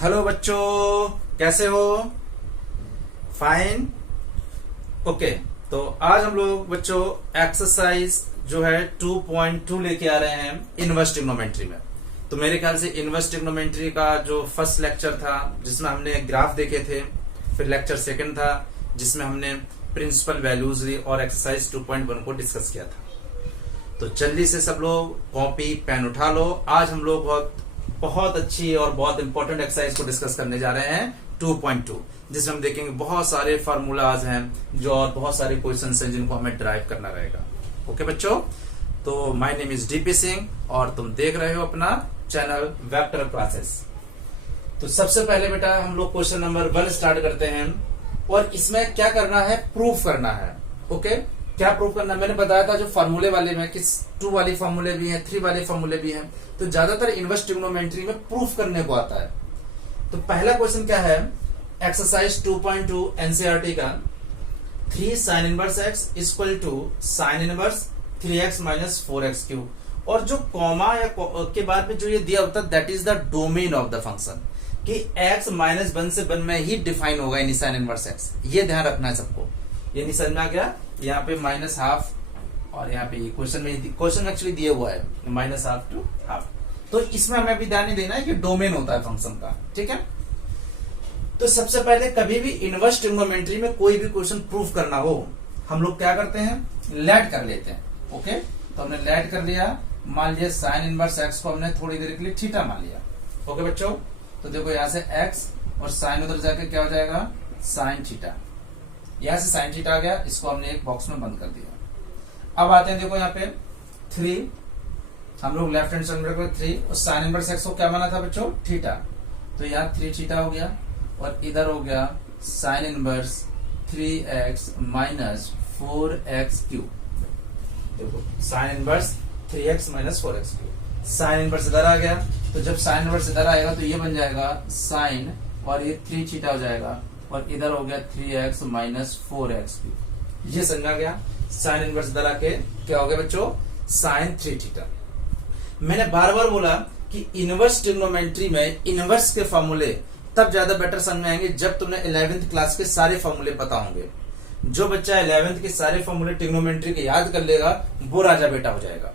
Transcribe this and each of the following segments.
Hello बच्चों, कैसे हो? फाइन। ओके, तो आज हम लोग बच्चों एक्सरसाइज जो है 2.2 लेके आ रहे हैं इनवर्स ट्रिग्नोमेट्री में। तो मेरे ख्याल से इनवर्स ट्रिग्नोमेट्री का जो फर्स्ट लेक्चर था जिसमें हमने ग्राफ देखे थे, फिर लेक्चर सेकंड था जिसमें हमने प्रिंसिपल वैल्यूज ली और एक्सरसाइज 2.1 को डिस्कस किया था। तो जल्दी से सब लोग कॉपी पेन उठा लो। आज हम लोग बहुत अच्छी और बहुत इंपॉर्टेंट एक्सरसाइज को डिस्कस करने जा रहे हैं 2.2, जिसमें हम देखेंगे बहुत सारे फार्मूलाज हैं जो और बहुत सारे क्वेश्चंस हैं जिनको हमें ड्राइव करना रहेगा। ओके बच्चों, तो my name is DP Singh और तुम देख रहे हो अपना चैनल वेक्टर क्लासेस। तो सबसे पहले बेटा हम लोग क्वेश्चन नंबर 1 स्टार्ट करते हैं और इसमें क्या करना है, प्रूफ करना है। ओके, क्या प्रूफ करना है? मैंने बताया था जो फार्मूले वाले में कि 2 वाली फार्मूले भी हैं, 3 वाले फार्मूले भी हैं, तो ज्यादातर इनवर्स ट्रिग्नोमेट्री में प्रूफ करने को आता है। तो पहला क्वेश्चन क्या है, एक्सरसाइज 2.2 एनसीईआरटी का 3 sin inverse x equal to sin inverse 3x minus 4x cube. और जो कॉमा या के बाद में जो ये दिया होता है that is the domain of the function, कि x माइनस 1 से 1 में ही डिफाइन होगा यानी sin इनवर्स x। ये ध्यान रखना है सबको। ये नहीं समझ में आ गया? यहाँ पे माइनस हाफ और यहाँ पे क्वेश्चन एक्चुअली दिया हुआ है माइनस हाफ टू हाफ। तो इसमें हमें अभी ध्यान नहीं देना है कि डोमेन होता है फंक्शन का, ठीक है। तो सबसे पहले कभी भी इनवर्स ट्रिग्नोमेट्री में कोई भी क्वेश्चन प्रूफ करना हो, हम लोग क्या करते हैं, लेट कर लेते हैं। ओके, तो हमने लेट कर लिया। मान लिया साइन इनवर्स एक्स को हमने थोड़ी देर के लिए थीटा मान लिया। ओके बच्चों, तो देखो यहां से एक्स और साइन उधर जाके क्या हो जाएगा, साइन थीटा। यहां से साइन थीटा आ गया, इसको हमने एक बॉक्स में बंद कर दिया। अब आते हैं, देखो यहाँ पे 3, हम लोग लेफ्ट हैंड साइड में 3 और साइन इनवर्स एक्स को क्या माना था बच्चों, थीटा। तो यहाँ 3 थीटा हो गया और इधर हो गया sine inverse 3x minus 4x cube. देखो sine inverse 3x minus 4x cube. Sine inverse इधर आ गया, तो जब साइन इनवर्स इधर आएगा तो ये बन जाएगा साइन और ये 3 थीटा हो जाएगा और इधर हो गया 3x माइनस 4x क्यूब। ये समझ आ गया। साइन इनवर्स इधर आके क्या हो गया बच्चों, साइन 3 थीटा। मैंने बार बार बोला कि इनवर्स ट्रिग्नोमेट्री में इनवर्स के फॉर्मूले तब ज्यादा बेटर समझ में आएंगे जब तुमने 11th क्लास के सारे फॉर्मूले पता होंगे। जो बच्चा 11th के सारे फॉर्मूले ट्रिग्नोमेट्री के याद कर लेगा वो राजा बेटा हो जाएगा।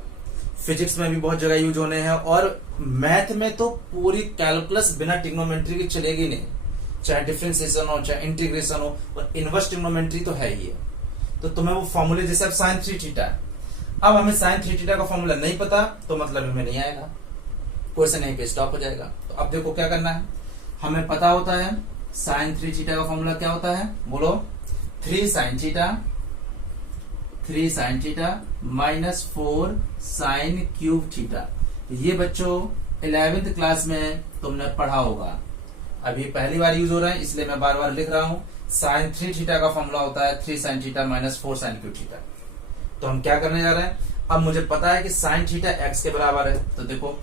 फिजिक्स में भी बहुत जगह यूज होने हैं और मैथ में तो पूरी कैलकुलस बिना ट्रिग्नोमेट्री के चलेगी नहीं, चाहे डिफरेंशिएशन हो चाहे इंटीग्रेशन हो, और इनवर्स ट्रिग्नोमेट्री तो है ही है। तो तुम्हें वो फॉर्मूले जैसे अब साइन 3 थीटा है, अब हमें साइन 3 थीटा का फॉर्मूला नहीं पता तो मतलब में नहीं आएगा, क्वेश्चन यहीं पे स्टॉप हो जाएगा। तो अब देखो क्या करना है, हमें पता होता है साइन 3 थीटा का फॉर्मूला क्या होता है, बोलो 3 sin theta minus 4 sin cube theta. ये बच्चों 11th क्लास में तुमने पढ़ा होगा, अभी पहली बार यूज हो रहा है इसलिए मैं बार बार लिख रहा हूं। साइन 3 थीटा का फॉर्मूला होता है 3 sin theta minus 4 sin cube theta. तो हम क्या करने जा रहे हैं, अब मुझे पता है कि साइन थीटा एक्स के बराबर है, तो देखो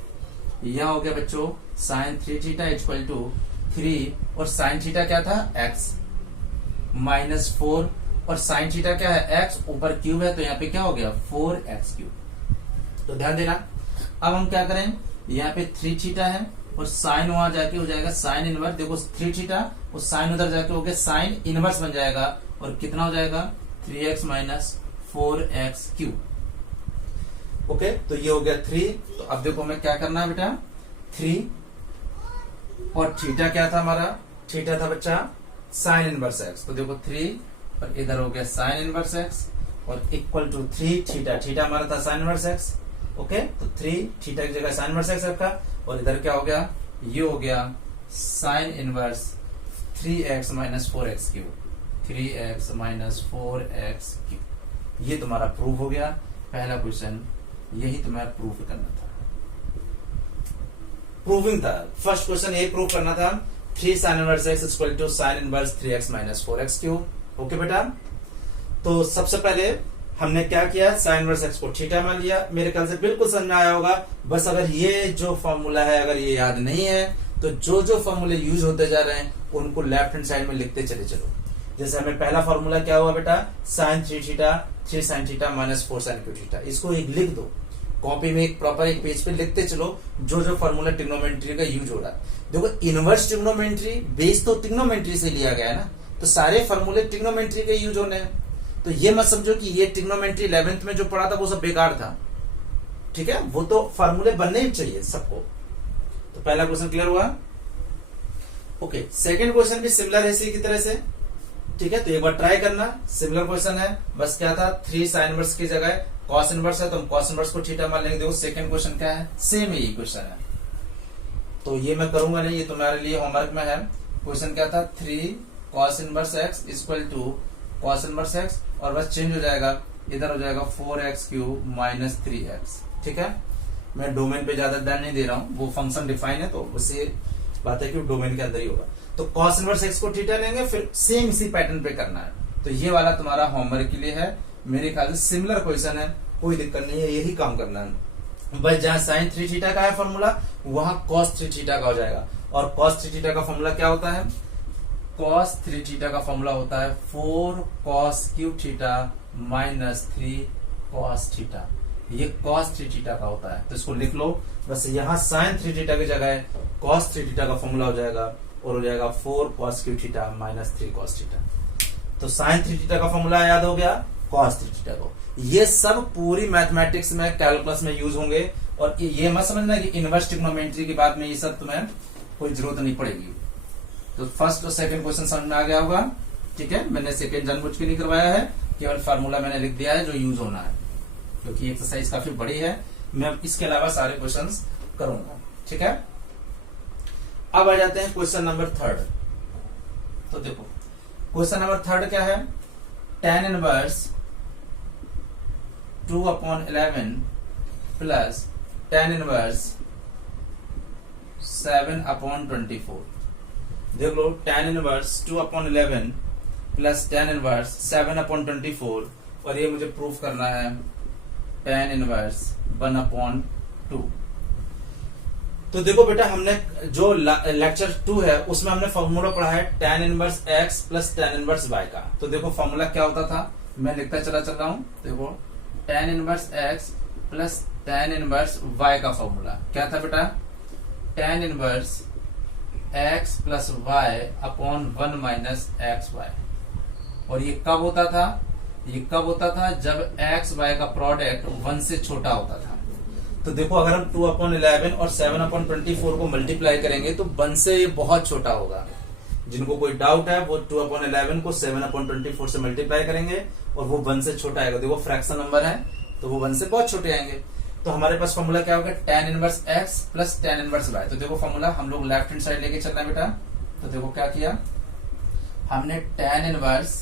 यहां हो गया बच्चों साइन 3 थीटा इक्वल टू 3 और साइन थीटा क्या था, एक्स माइनस 4 और साइन थीटा क्या है, एक्स ऊपर क्यूब है तो यहाँ पे क्या हो गया 4x क्यूब। तो ध्यान देना। अब हम क्या करें, यहाँ पे 3 थीटा है और साइन वहां जाके हो जाएगा साइन इनवर्स। देखो 3 थीटा और साइन उधर जाके हो गया साइन इनवर्स बन जाएगा और कितना हो जाएगा 3x minus 4x cube. Okay, तो ये हो गया 3। तो अब देखो हमें क्या करना है बेटा, 3 और थीटा क्या था हमारा, थीटा था बच्चा साइन इनवर्स एक्स। तो देखो 3 और इधर हो गया साइन इनवर्स एक्स और इक्वल टू 3 थीटा। थीटा हमारा था साइन इनवर्स एक्स। ओके, तो 3 थीटा की जगह साइन इनवर्स एक्स रखा और इधर क्या हो गया, ये हो गया sine inverse 3x minus 4x cube, 3x minus 4x cube. ये तुम्हारा प्रूफ हो गया पहला क्वेश्चन, यही तुम्हारा प्रूफ करना था, प्रूविंग था। फर्स्ट क्वेश्चन ये प्रूफ करना था 3 sin inverse x equal to sine inverse 3x minus 4x cube. Okay बेटा, तो सबसे पहले हमने क्या किया, साइन इनवर्स x को थीटा मान लिया। मेरे ख्याल से बिल्कुल समझ में आया होगा। बस अगर ये जो फॉर्मूला है अगर ये याद नहीं है तो जो जो फॉर्मूले यूज होते जा रहे हैं उनको लेफ्ट हैंड साइड में लिखते चले चलो। जैसे हमें पहला फॉर्मूला क्या हुआ बेटा, sine 3 theta 3 sin theta minus 4 sin cube theta. इसको एक लिख दो, कॉपी में एक प्रॉपर एक पेज पे लिखते चलो जो जो फॉर्मूला ट्रिग्नोमेट्री का यूज हो रहा है। देखो इनवर्स ट्रिग्नोमेट्री बेस तो ट्रिग्नोमेट्री से लिया गया है ना, तो सारे फॉर्मूले ट्रिग्नोमेट्री के यूज होने हैं। तो ये मत समझो कि ये ट्रिग्नोमेट्री 11th में जो पढ़ा था वो सब बेकार था, ठीक है, वो तो फॉर्मूले बनने ही चाहिए सबको। तो पहला क्वेश्चन क्लियर हुआ। ओके, सेकंड क्वेश्चन भी सिमिलर है इसी की तरह से, ठीक है। तो एक बार ट्राई करना, सिमिलर क्वेश्चन है, बस क्या था 3 साइन इनवर्स की जगह कॉस इनवर्स है तो हम कॉस इनवर्स को थीटा मान लेंगे। देखो सेकंड क्वेश्चन क्या है, सेम ही क्वेश्चन है, तो ये मैं करूंगा नहीं, ये तुम्हारे लिए होमवर्क में है। क्वेश्चन क्या था 3 cos inverse x equal to cos inverse x, और बस चेंज हो जाएगा, इधर हो जाएगा 4x क्यूब माइनस 3x, ठीक है। मैं डोमेन पे ज्यादा ध्यान नहीं दे रहा हूं, वो फंक्शन डिफाइन है तो उससे बात है कि डोमेन के अंदर ही होगा। तो कॉस इनवर्स एक्स को थीटा लेंगे, फिर सेम इसी पैटर्न पे करना है। तो ये वाला तुम्हारा होमवर्क के लिए है, मेरे ख्याल से सिमिलर क्वेश्चन है, कोई दिक्कत नहीं है, यही काम करना है। बस जहां साइन 3 थीटा का है फॉर्मूला, वहां कॉस 3 थीटा का हो जाएगा। और कॉस 3 थीटा का फॉर्मूला क्या होता है, कॉस 3 थीटा का फॉर्मूला होता है 4 cos cube theta minus 3 cos theta. ये कॉस 3 थीटा का होता है, तो इसको लिख लो। बस यहाँ साइन 3 थीटा की जगह कॉस 3 थीटा का फॉर्मूला हो जाएगा, और हो जाएगा 4 cos cube theta minus 3 cos theta. तो साइन 3 थीटा का फॉर्मूला याद हो गया, कॉस 3 थीटा को। ये सब पूरी मैथमेटिक्स में कैलकुलस में यूज होंगे, और ये मत समझना कि इनवर्स ट्रिग्नोमेट्री की बात में ये सब तुम्हें कोई जरूरत नहीं पड़ेगी। तो फर्स्ट और सेकंड क्वेश्चन समझ में आ गया होगा, ठीक है। मैंने सेकंड जानबूझ के नहीं करवाया है, केवल फार्मूला मैंने लिख दिया है जो यूज होना है, क्योंकि एक्सरसाइज काफी बड़ी है, मैं इसके अलावा सारे क्वेश्चंस करूंगा, ठीक है। अब आ जाते हैं क्वेश्चन नंबर 3। तो देखो क्वेश्चन नंबर 3 क्या है, tan inverse 2/11 plus tan inverse 7/24। देख लो tan inverse 2/11 plus tan inverse 7/24, और ये मुझे प्रूफ करना है tan इनवर्स 1/2। तो देखो बेटा, हमने जो लेक्चर 2 है उसमें हमने फॉर्मूला पढ़ा है tan inverse x plus tan inverse y का। तो देखो फॉर्मूला क्या होता था, मैं लिखता चल रहा हूं। देखो tan inverse x plus tan inverse y का फॉर्मूला क्या था बेटा, tan inverse x plus y upon 1 minus x y. और ये कब होता था, ये कब होता था, जब x y का प्रोडक्ट 1 से छोटा होता था। तो देखो अगर हम 2/11 और 7/24 को मल्टीप्लाई करेंगे तो 1 से ये बहुत छोटा होगा। जिनको कोई डाउट है वो 2/11 को 7/24 से मल्टीप्लाई करेंगे और वो 1 से छोटा आएगा। देखो फ्रैक्शन नंबर है तो वो 1 से बहुत छोटे आएंगे। तो हमारे पास फॉर्मूला क्या होगा, tan inverse x plus tan inverse y। तो देखो फॉर्मूला हम लोग लेफ्ट हैंड साइड लेके चलना है बेटा। तो देखो क्या किया हमने, tan inverse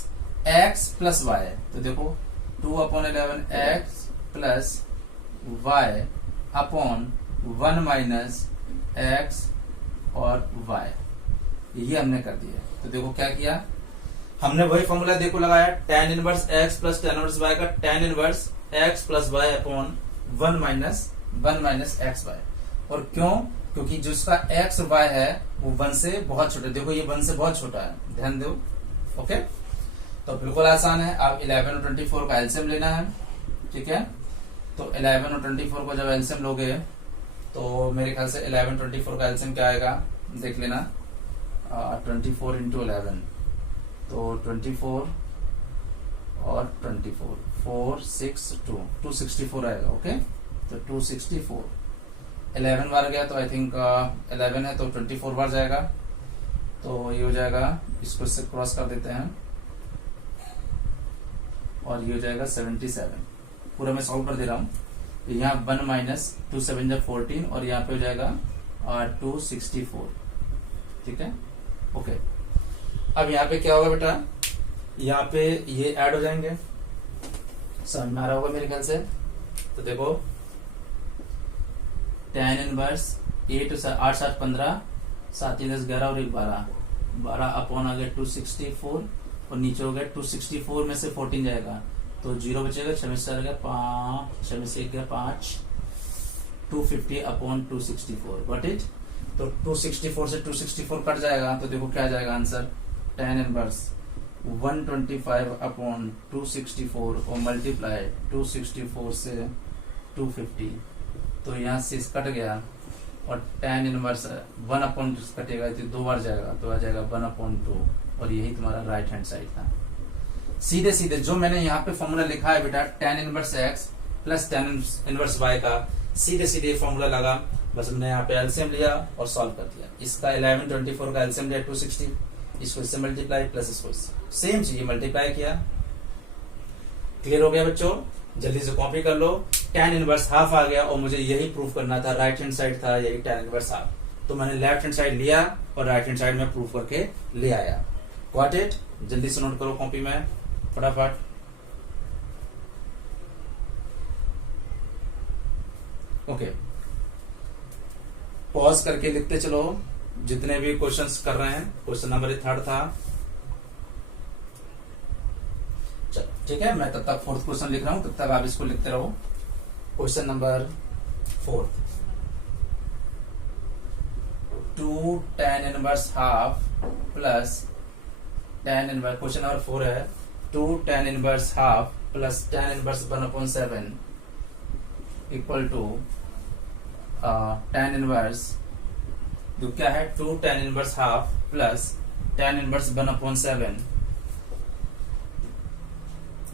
x plus y। तो देखो 2/11 x plus y upon 1 minus x और y, ये हमने कर दिया। तो देखो क्या किया हमने, वही फॉर्मूला देखो लगाया, tan inverse x plus tan inverse y का tan inverse x plus y upon 1 minus x y. और क्यों, क्योंकि जो इसका x y है वो 1 से बहुत छोटा। देखो ये 1 से बहुत छोटा है, ध्यान दो। ओके, तो बिल्कुल आसान है। अब 11 और 24 का एलसीएम लेना है, ठीक है। तो 11 और 24 को जब एलसीएम लोगे तो मेरे ख्याल से 11 24 का एलसीएम क्या आएगा देख लेना, 24 इंटू 11, तो 24 और 24 4 6 2 264 आएगा। ओके, तो 264 11 बार गया तो आई थिंक 11 है तो 24 बार जाएगा, तो ये हो जाएगा, इसको इससे क्रॉस कर देते हैं और ये हो जाएगा 77। पूरा मैं सॉल्व कर दे रहा हूं। तो यहाँ 1 माइनस 2 7 14 और यहाँ पे हो जाएगा 264, ठीक है। ओके, अब यहाँ पे क्या होगा बेटा, यहाँ पे ये ऐड हो जाएंगे, समझ में आ रहा होगा मेरे ख्याल से। तो देखो tan इनवर्स 8 8 7 15 7 10 11 और 1 12 अपॉन आ गया 264 और नीचे हो गया 264 में से 14 जाएगा तो 0 बचेगा, 6 में से 4 गया 5, 6 में से 1 गया 5, 250 अपॉन 264, गॉट इट। तो 264 से 264 कट जाएगा तो देखो क्या जाएगा आंसर, tan इनवर्स 125 अपॉन 264 और मल्टीप्लाई 264 से 250 तो यहाँ से कट गया और tan इनवर्स 1/2 कटेगा तो 2 बार जाएगा तो आ जाएगा 1/2 और यही तुम्हारा राइट हैंड साइड था। सीधे सीधे जो मैंने यहाँ पे फॉर्मूला लिखा है बेटा tan inverse x plus tan inverse y का, सीधे सीधे फॉर्मूला लगा, बस हमने यहाँ पे एलसीएम लिया और सॉल्व कर दिया। इसका 1124 का एलसीएम लिया 260, इसको इससे मल्टीप्लाई प्लस इसको सेम चीज मल्टीप्लाई किया। क्लियर हो गया बच्चों? जल्दी से कॉपी कर लो। tan इनवर्स हाफ आ गया और मुझे यही प्रूफ करना था, राइट हैंड साइड था यही tan इनवर्स हाफ, तो मैंने लेफ्ट हैंड साइड लिया और राइट हैंड साइड में प्रूफ करके ले आया। Got it? जल्दी से नोट करो कॉपी में फटाफट। ओके, पॉज करके लिखते चलो जितने भी क्वेश्चंस कर रहे हैं। क्वेश्चन नंबर 3 था, चलो ठीक है, मैं तब तक 4th क्वेश्चन लिख रहा हूं, तब तक आप इसको लिखते रहो। Question number 4, 2 tan inverse half plus tan inverse, question number 4 है 2 tan inverse half plus tan inverse 1/7 equal to tan inverse, जो क्या है 2 tan inverse half plus tan inverse 1/7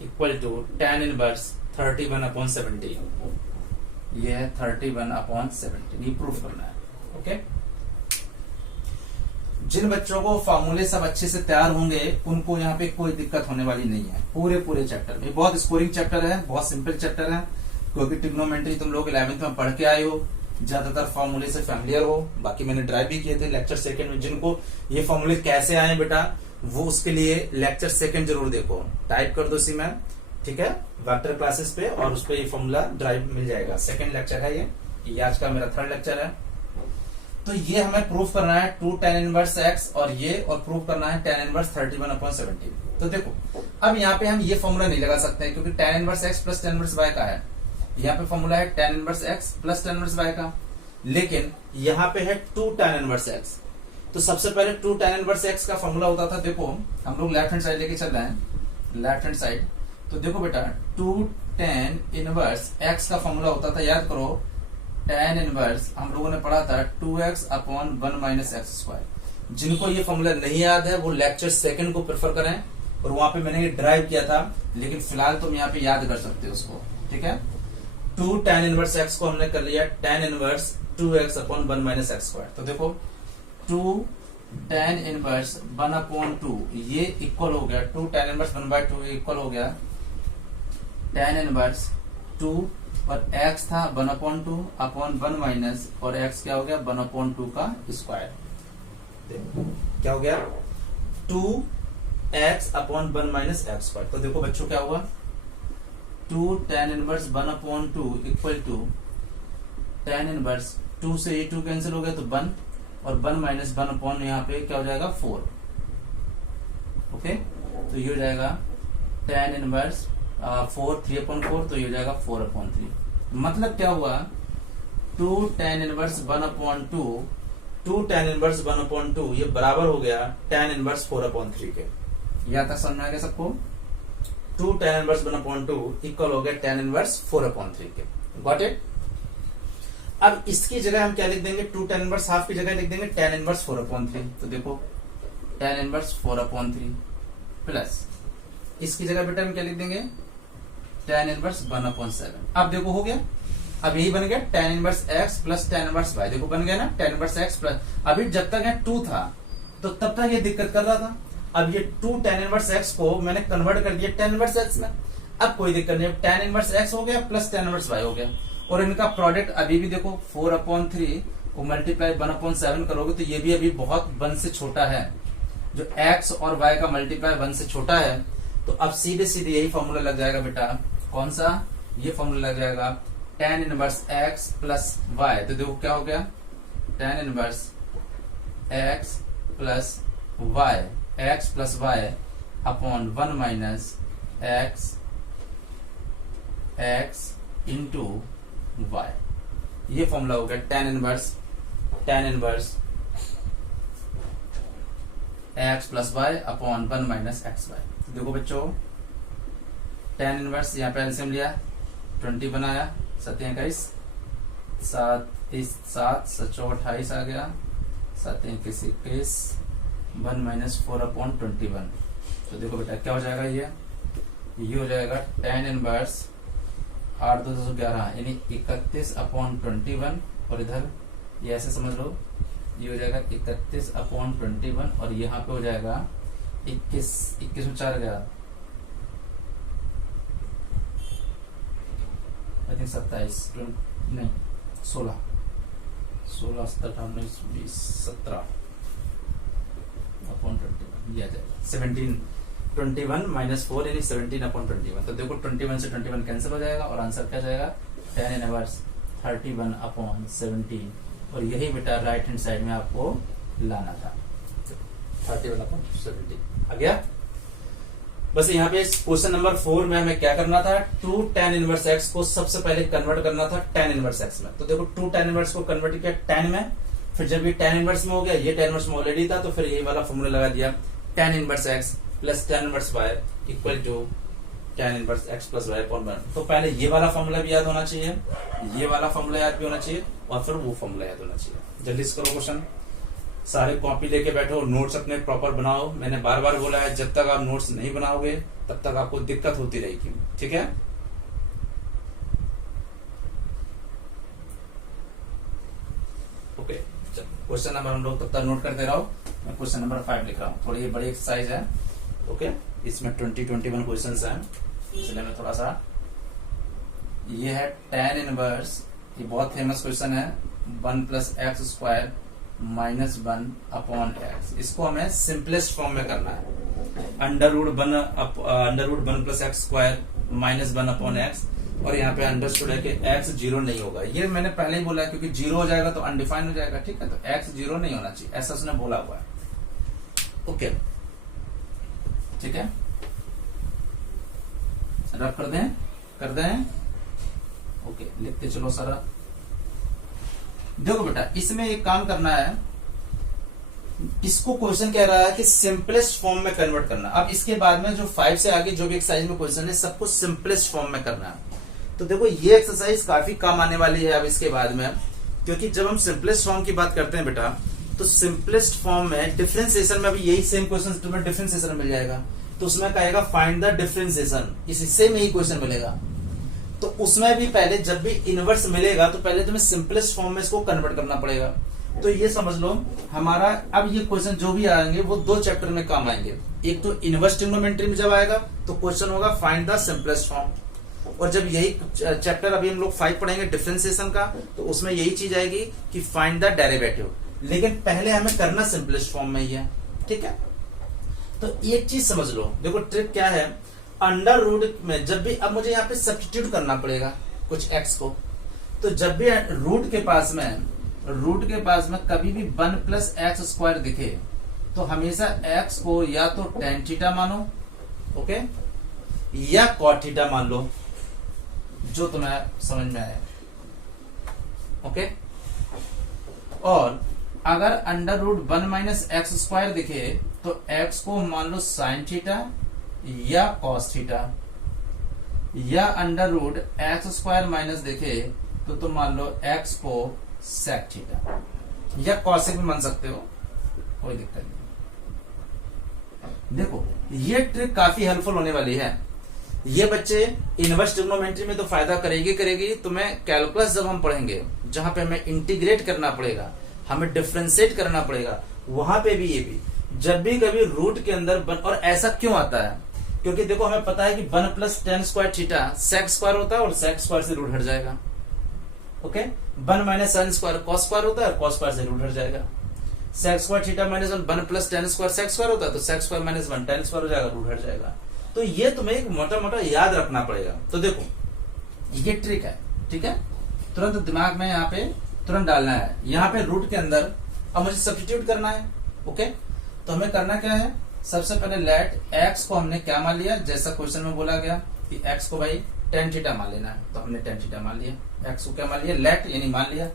equal to tan inverse 31/17। ये है 31/17, ये प्रूफ करना है। Okay, जिन बच्चों को फॉर्मूले सब अच्छे से तैयार होंगे उनको यहाँ पे कोई दिक्कत होने वाली नहीं है। पूरे चैप्टर में बहुत स्कोरिंग चैप्टर है, बहुत सिंपल चैप्टर है, क्योंकि ट्रिग्नोमेट्री तुम लोग 11th में पढ़ के आए हो, ज्यादातर फॉर्मूले से फैमिलियर हो। बाकी मैंने ड्राइव भी किए थे लेक्चर सेकंड में, जिनको ये फॉर्मूले कैसे आए बेटा वो उसके लिए लेक्चर सेकंड जरूर देखो, टाइप कर दो इसी में, ठीक है, वेक्टर क्लासेस पे, और उस पर ये फॉर्मूला ड्राइव मिल जाएगा। सेकंड लेक्चर है ये आज का मेरा 3rd लेक्चर है। तो ये हमें प्रूफ करना है 2 tan इनवर्स x और ये, और प्रूफ करना है tan इनवर्स 31/17। तो देखो अब यहाँ पे हम ये फॉर्मूला नहीं लगा सकते हैं क्योंकि tan inverse x plus tan inverse y का है। यहाँ पे फॉर्मूला है tan inverse x plus tan inverse y का, लेकिन यहाँ पे है 2 tan इनवर्स x। तो सबसे पहले 2 tan इनवर्स x का फॉर्मूला होता था, देखो हम लोग लेफ्ट हैंड साइड लेके चल रहे हैं, लेफ्ट हैंड साइड। तो देखो बेटा 2 tan इनवर्स x का फॉर्मूला होता था, याद करो tan इनवर्स हम लोगों ने पढ़ा था 2x/1 - x²। जिनको ये फॉर्मूला नहीं याद है वो लेक्चर सेकंड को प्रेफर करें, और वहां पे मैंने ये ड्राइव किया था, लेकिन फिलहाल तुम यहाँ पे याद कर सकते हो उसको, ठीक है। 2 tan इनवर्स x को हमने कर लिया tan इनवर्स 2x/1 - x²। तो देखो 2 tan इनवर्स 1/2 ये इक्वल हो गया 2 tan इनवर्स 1/2 इक्वल हो गया tan इनवर्स 2 और x था 1/2/1 माइनस, और x क्या हो गया 1/2 का स्क्वायर। देखो क्या हो गया 2x/1 - x²। तो देखो बच्चों क्या हुआ 2 tan inverse 1/2 equal to tan inverse 2 से ये 2 कैंसिल हो गया तो 1, और 1 माइनस 1 यहाँ पे क्या हो जाएगा 4। ओके, तो ये हो जाएगा tan इनवर्स 4 3/4, तो ये हो जाएगा 4/3। मतलब क्या हुआ 2 tan इनवर्स 1/2, 2 tan इनवर्स 1/2 ये बराबर हो गया tan इनवर्स 4/3 के। यहां तक समझ में आ गया सबको? 2 tan इनवर्स 1/2 इक्वल हो गया tan इनवर्स 4/3 के। Got it? अब इसकी जगह हम क्या लिख देंगे 2 tan इनवर्स हाफ की जगह लिख देंगे tan इनवर्स 4/3। तो देखो tan इनवर्स 4/3 प्लस इसकी जगह बेटा हम क्या लिख देंगे tan इनवर्स 1/7। अब देखो हो गया, अब यही बन गया tan inverse x plus tan inverse y। देखो बन गया ना tan इनवर्स x प्लस, अभी जब तक यहाँ 2 था तो तब तक ये दिक्कत कर रहा था। अब ये 2 tan इनवर्स x को मैंने कन्वर्ट कर दिया tan इनवर्स x में, अब कोई दिक्कत नहीं, tan इनवर्स x हो गया प्लस tan इनवर्स y हो गया, और इनका प्रोडक्ट अभी भी देखो 4/3 को मल्टीप्लाई 1/7 करोगे तो ये भी अभी बहुत 1 से छोटा है। जो x और y का मल्टीप्लाई 1 से छोटा है, तो अब सीधे सीधे यही फॉर्मूला लग जाएगा बेटा, कौन सा? ये फॉर्मूला लग जाएगा tan inverse x plus y। तो देखो क्या हो गया tan inverse x plus y, x plus y upon 1 minus x into y। ये फॉर्मूला हो गया tan inverse x plus y upon 1 minus xy। देखो बच्चों tan इनवर्स यहाँ पे एलसीएम लिया 20 बनाया 7 21, सात सचो 28 आ गया, 7 21 21, 1 माइनस 4/21। तो देखो बेटा क्या हो जाएगा, ये हो जाएगा tan इनवर्स 8 2 11 यानी 31/21, और इधर ये ऐसे समझ लो, ये हो जाएगा 31/21, और यहाँ पे हो जाएगा 21 में 4 गया, आई थिंक 27 नहीं 16 17 19 20 17 अपॉन 21, ये आ जाएगा 17 21 माइनस 4 यानी 17/21। तो देखो 21 से 21 कैंसिल हो जाएगा और आंसर क्या जाएगा, tan इनवर्स 31/17, और यही बेटा राइट हैंड साइड में आपको लाना था, 31/17 आ गया। बस यहाँ पे क्वेश्चन नंबर 4 में हमें क्या करना था, 2 tan इनवर्स x को सबसे पहले कन्वर्ट करना था tan इनवर्स x में। तो देखो 2 tan इनवर्स को कन्वर्ट किया tan में, फिर जब ये tan इनवर्स में हो गया, ये tan इनवर्स में ऑलरेडी था, तो फिर यही वाला फॉर्मूला लगा दिया, tan inverse x plus tan inverse y equal to tan inverse x plus y upon 1। तो पहले ये वाला फॉर्मूला भी याद होना चाहिए, ये वाला फॉर्मूला याद भी होना चाहिए, और फिर वो फॉर्मूला याद होना चाहिए। जल्दी से करो क्वेश्चन, सारे कॉपी लेके बैठो, नोट्स अपने प्रॉपर बनाओ। मैंने बार बार बोला है, जब तक आप नोट्स नहीं बनाओगे तब तक आपको दिक्कत होती रहेगी, ठीक है। ओके, क्वेश्चन नंबर हम लोग तब तक नोट करते रहो। मैं क्वेश्चन नंबर 5 लिख रहा हूँ, थोड़ी ये बड़ी एक्सरसाइज है, ओके। इसमें 20-21 क्वेश्चन है, इसलिए मैं थोड़ा सा, ये है tan इनवर्स, ये बहुत फेमस क्वेश्चन है, 1 plus x square minus 1 upon x. इसको हमें सिंपलेस्ट फॉर्म में करना है, under root 1 plus x square minus 1 upon x, और यहाँ पे अंडरस्टूड है कि एक्स 0 नहीं होगा। ये मैंने पहले ही बोला है, क्योंकि 0 हो जाएगा तो अनडिफाइन हो जाएगा, ठीक है। तो एक्स 0 नहीं होना चाहिए, ऐसा उसने बोला हुआ है, ओके, ठीक है। रब कर दें, ओके, लिखते चलो सारा। देखो बेटा, इसमें एक काम करना है, इसको क्वेश्चन कह रहा है कि सिंपलेस्ट फॉर्म में कन्वर्ट करना। अब इसके बाद में जो 5 से आगे जो भी एक्सरसाइज में क्वेश्चन है, सबको सिंपलेस्ट फॉर्म में करना है। तो देखो ये एक्सरसाइज काफी काम आने वाली है अब इसके बाद में, क्योंकि जब हम सिंपलेस्ट फॉर्म की बात करते हैं बेटा, तो सिंपलेस्ट फॉर्म में डिफरेंशिएशन में भी यही सेम क्वेश्चन तुम्हें डिफरेंशिएशन में मिल जाएगा। तो उसमें कहेगा फाइंड द डिफरेंशिएशन, इससे में ही क्वेश्चन मिलेगा। तो उसमें भी पहले जब भी इनवर्स मिलेगा तो पहले तुम्हें सिंपलेस्ट फॉर्म में इसको कन्वर्ट करना पड़ेगा। तो ये समझ लो हमारा, अब ये क्वेश्चन जो भी आएंगे वो 2 चैप्टर में काम आएंगे। एक तो इनवर्स ट्रिग्नोमेट्री में जब आएगा तो क्वेश्चन होगा फाइंड द सिंपलेस्ट फॉर्म, और जब यही चैप्टर अभी हम लोग 5 पढ़ेंगे डिफरेंशिएशन का, तो उसमें यही चीज आएगी कि फाइंड द डेरिवेटिव। लेकिन पहले हमें करना सिंपलेस्ट फॉर्म में ही है, ठीक है। तो एक चीज समझ लो, देखो ट्रिक क्या है, अंडर रूट में जब भी, अब मुझे यहाँ पे सब्स्टिट्यूट करना पड़ेगा कुछ x को, तो जब भी रूट के पास में कभी भी 1 प्लस एक्स स्क्वायर दिखे तो हमेशा x को या तो tan थीटा मानो, ओके, या cot थीटा मान लो, जो तुम्हें समझ में आए, ओके। और अगर under root 1 minus x square दिखे तो x को मान लो sin थीटा या cos थीटा, या under root x square minus देखे तो तुम मान लो x को sec थीटा, या cosec भी मान सकते हो, कोई दिक्कत नहीं। देखो ये ट्रिक काफी हेल्पफुल होने वाली है। ये बच्चे इनवर्स ट्रिग्नोमेट्री में तो फायदा करेगी। तुम्हें कैलकुलस जब हम पढ़ेंगे, जहां पे हमें इंटीग्रेट करना पड़ेगा, हमें डिफरेंशिएट करना पड़ेगा, वहां पे भी ये भी जब भी कभी रूट के अंदर और ऐसा क्यों आता है, क्योंकि देखो हमें पता है कि 1 plus tan square theta sec square होता है, और sec स्क्वायर से रूट हट जाएगा, okay. 1 minus sin square cos square होता है, और cos स्क्वायर से रूट हट जाएगा। sec square theta minus 1 plus tan square sec square होता है, तो sec square minus 1 tan square हो जाएगा, रूट हट जाएगा। तो ये तुम्हें एक मोटा याद रखना पड़ेगा। तो देखो ये ट्रिक है, ठीक है, तुरंत दिमाग में यहाँ पे तुरंत डालना है। यहाँ पे रूट के अंदर अब मुझे सब्स्टिट्यूट करना है, ओके। तो हमें करना क्या है, सबसे पहले लेट x को हमने क्या मान लिया, जैसा क्वेश्चन में बोला गया कि x को भाई tan थीटा मान लेना है, तो हमने tan थीटा मान लिया। x को क्या मान लिया, लेट यानी मान लिया।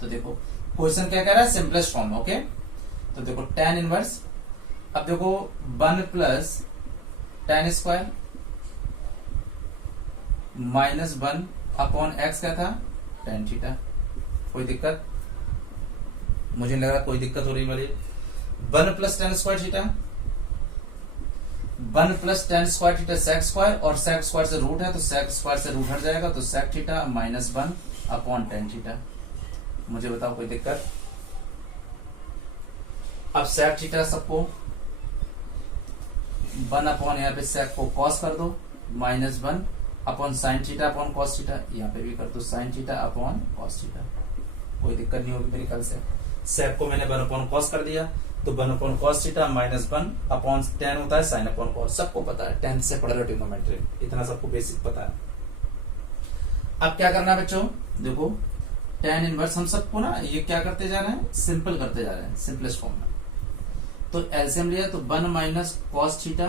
तो देखो क्वेश्चन क्या कह रहा है, सिंपलेस्ट फॉर्म, ओके। तो देखो tan इनवर्स, अब देखो 1 plus tan square minus 1 upon x क्या था, tan थीटा, कोई दिक्कत? मुझे लग रहा कोई दिक्कत हो रही वाली। 1 plus tan square theta, 1 plus tan square theta sec square, और सेक स्क्वायर से रूट है तो सेक स्क्वायर से रूट हट जाएगा, तो sec theta minus 1 upon tan theta. मुझे बताओ कोई दिक्कत? अब सेक थीटा सबको 1 अपॉन यहाँ पे सेक को कॉस कर दो, minus 1 upon sine theta upon cos theta, यहाँ पे भी कर दो sign theta upon cos theta. कोई दिक्कत नहीं होगी मेरे ख्याल से। सेक को मैंने 1 अपॉन कॉस कर दिया, तो 1 upon cos theta minus 1 upon ten होता है साइन अपॉन कॉस। सबको पता है, 10th से पढ़ रहे हो ट्रिग्नोमेट्री, इतना सबको बेसिक पता है। अब क्या करना है बच्चों, देखो tan इनवर्स हम सबको ना ये क्या करते जा रहे हैं, सिंपल करते जा रहे हैं, सिंपलेस्ट फॉर्म में। तो एलसीएम लिया तो 1 minus cos theta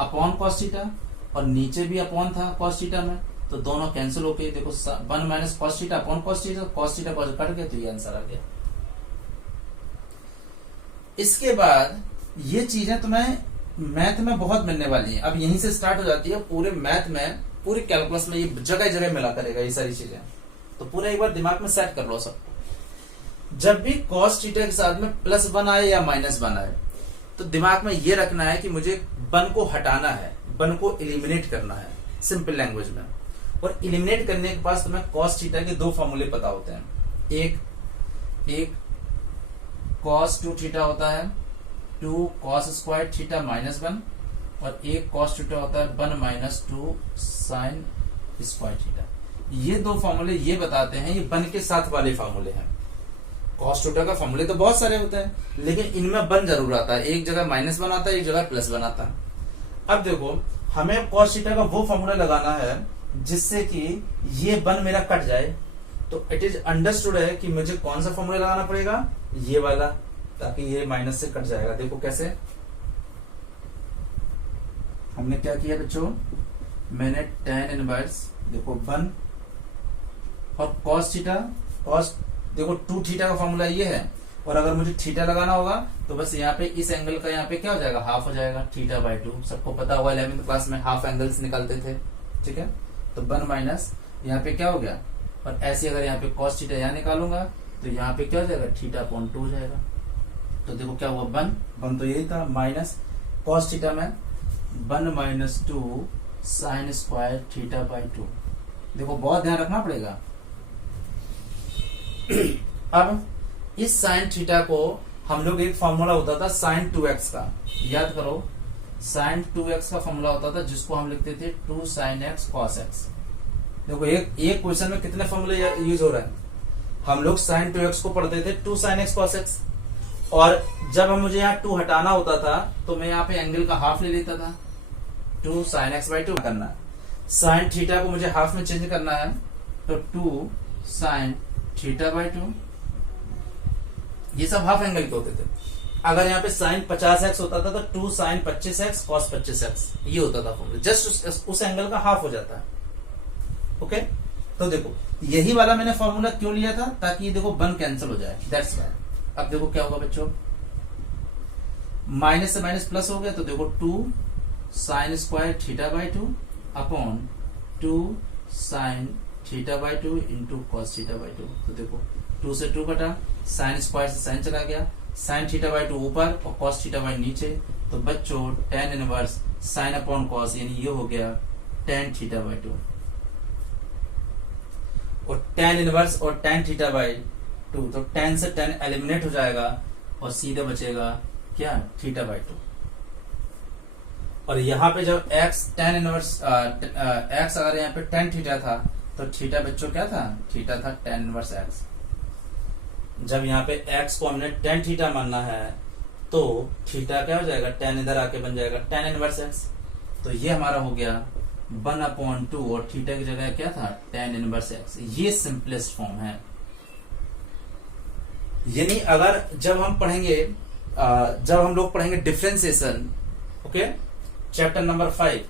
upon cos theta, और नीचे भी अपॉन था कॉस थीटा में, तो दोनों कैंसिल होके देखो 1 minus cos theta upon cos theta cut गया, तो ये आंसर आ गया। इसके बाद ये चीजें तुम्हें मैथ में बहुत मिलने वाली हैं। अब यहीं से स्टार्ट हो जाती है पूरे मैथ में, पूरी कैलकुलस में, ये जगह जगह मिला करेगा ये सारी चीजें। तो पूरा एक बार दिमाग में सेट कर लो सबको। जब भी कॉस थीटा के साथ में +1 आए या -1 आए, तो दिमाग में ये रखना है कि मुझे 1 को हटाना है, 1 को एलिमिनेट करना है सिंपल लैंग्वेज में। और एलिमिनेट करने के पास तुम्हें कॉस थीटा के 2 फॉर्मूले पता होते हैं। एक कॉस 2 थीटा होता है 2 कॉस स्क्वायर थीटा -1, और एक कॉस थीटा होता है 1 माइनस 2 साइन स्क्वायर थीटा। ये 2 फॉर्मूले ये बताते हैं, ये 1 के साथ वाले फॉर्मूले हैं। कॉस थीटा का फॉर्मूले तो बहुत सारे होते हैं, लेकिन इनमें 1 जरूर आता है। एक जगह -1 आता है, एक जगह +1 आता है। अब देखो हमें कॉस थीटा का वो फॉर्मूला लगाना है जिससे कि ये 1 मेरा कट जाए। तो इट इज अंडरस्टूड है कि मुझे कौन सा फॉर्मूला लगाना पड़ेगा, ये वाला, ताकि ये माइनस से कट जाएगा। देखो कैसे हमने क्या किया बच्चों, मैंने tan इनवर्स देखो 1 और cos थीटा, cos देखो 2 थीटा का फॉर्मूला ये है, और अगर मुझे थीटा लगाना होगा तो बस यहाँ पे इस एंगल का यहाँ पे क्या हो जाएगा, हाफ हो जाएगा, θ/2। सबको पता होगा 11th क्लास में हाफ एंगल्स निकालते थे, ठीक है। तो 1 माइनस यहाँ पे क्या हो गया, और ऐसे अगर यहाँ पे cos थीटा यहाँ निकालूंगा तो यहाँ पे क्या हो जाएगा, θ/2 हो जाएगा। तो देखो क्या हुआ, 1 तो यही था, माइनस cos थीटा में 1 माइनस 2 साइन स्क्वायर θ/2। देखो बहुत ध्यान रखना पड़ेगा। अब इस साइन थीटा को हम लोग, एक फॉर्मूला होता था साइन 2x का, याद करो, साइन 2x का फॉर्मूला होता था जिसको हम लिखते थे 2 sin x cos x। देखो एक क्वेश्चन में कितने फॉर्मूले यूज हो रहे हैं। हम लोग साइन 2x को पढ़ते थे 2 sin x cos x, और जब मुझे यहाँ 2 हटाना होता था तो मैं यहाँ पे एंगल का हाफ ले लेता था, 2 sin x/2 करना है। साइन थीटा को मुझे हाफ में चेंज करना है, तो 2 sin θ/2। ये सब हाफ एंगल के होते थे। अगर यहाँ पे साइन 50x होता था तो 2 sin 25x cos 25x, ये होता था फॉर्मूला, जस्ट उस एंगल का हाफ हो जाता है। ओके, तो देखो यही वाला मैंने फॉर्मूला क्यों लिया था, ताकि ये देखो 1 कैंसिल हो जाए, दैट्स व्हाई। अब देखो क्या होगा बच्चों, माइनस से माइनस प्लस हो गया, तो देखो 2 sin square θ/2 upon 2 sin θ/2 into cos θ/2। तो देखो 2 से 2 कटा, साइन स्क्वायर से साइन चला गया, साइन θ/2 ऊपर और कॉस θ/2 नीचे। तो बच्चों tan inverse sine upon cos, यानी ये हो गया tan θ/2, और tan इनवर्स और tan θ/2, तो tan से tan एलिमिनेट हो जाएगा और सीधे बचेगा क्या, θ/2। और यहाँ पे जब x tan इनवर्स x अगर यहाँ पे tan थीटा था, तो थीटा बच्चों क्या था, थीटा था tan इनवर्स x। जब यहाँ पे x को हमने tan थीटा मानना है, तो थीटा क्या हो जाएगा, tan इधर आके बन जाएगा tan इनवर्स x। तो ये हमारा हो गया 1/2, और थीटा की जगह क्या था, tan इनवर्स x। ये सिंपलेस्ट फॉर्म है। यानी अगर जब हम लोग पढ़ेंगे डिफरेंशिएशन, ओके, चैप्टर नंबर 5,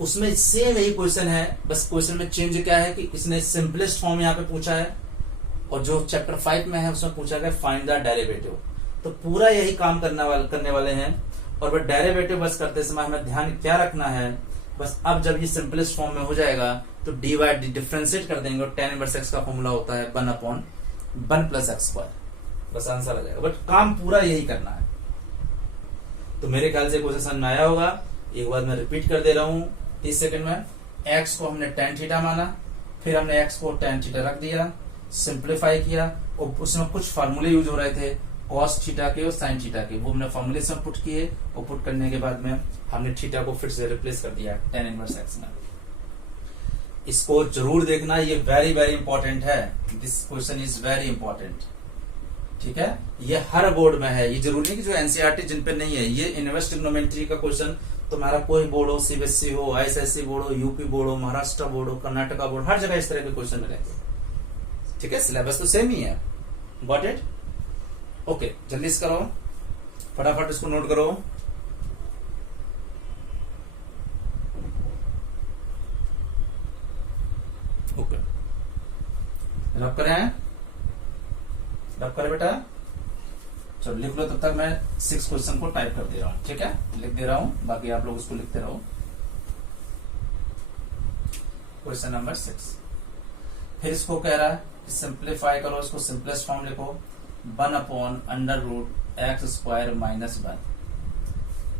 उसमें सेम यही क्वेश्चन है, बस क्वेश्चन में चेंज क्या है कि इसने सिंपलेस्ट फॉर्म यहाँ पे पूछा है, और जो चैप्टर 5 में है उसमें पूछा गया फाइंड द डेरिवेटिव। तो पूरा यही काम करने वाले हैं। और वह डेरिवेटिव बस करते समय हमें ध्यान क्या रखना है, बस अब जब ये सिंपलेस्ट फॉर्म में हो जाएगा तो डिफरेंशिएट कर देंगे, और tan इनवर्स x का फॉर्मूला होता है 1/, 1 प्लस एक्स स्क्वायर, बस आंसर आ जाएगा। बट काम पूरा यही करना है। तो मेरे ख्याल से क्वेश्चन समझ में आया होगा। एक बार मैं रिपीट कर दे रहा हूं 30 सेकंड में। एक्स को हमने tan थीटा माना, फिर हमने एक्स को tan थीटा रख दिया, सिंप्लीफाई किया, और उसमें कुछ फार्मूले यूज हो रहे थे cos थीटा के और sin थीटा के, वो हमने फार्मूले से पुट किए, और पुट करने के बाद में हमने थीटा को फिर से रिप्लेस कर दिया tan इनवर्स x में। इसको जरूर देखना, ये वेरी वेरी इंपॉर्टेंट है। This question is very important, ठीक है। ये हर बोर्ड में है, ये जरूरी नहीं कि जो एनसीईआरटी जिन पे नहीं है। ये इनवर्स ट्रिग्नोमेट्री का क्वेश्चन तुम्हारा कोई बोर्ड हो, सीबीएसई हो, आईएसएससी बोर्ड हो, यूपी बोर्ड हो, महाराष्ट्र बोर्ड हो, कर्नाटका बोर्ड, हर जगह इस तरह के क्वेश्चन मिलेंगे, ठीक है। सिलेबस तो सेम ही है। Got it? ओके, जल्दी से करो, फटाफट इसको नोट करो। ओके, रब करें, रब करें बेटा। चलो लिख लो, तब तक मैं 6 क्वेश्चन को टाइप कर दे रहा हूं, ठीक है। लिख दे रहा हूं, बाकी आप लोग उसको लिखते रहो। क्वेश्चन नंबर 6, फिर इसको कह रहा है सिंप्लीफाई करो, इसको सिंपलेस्ट फॉर्म लिखो, 1 upon under root x square minus 1।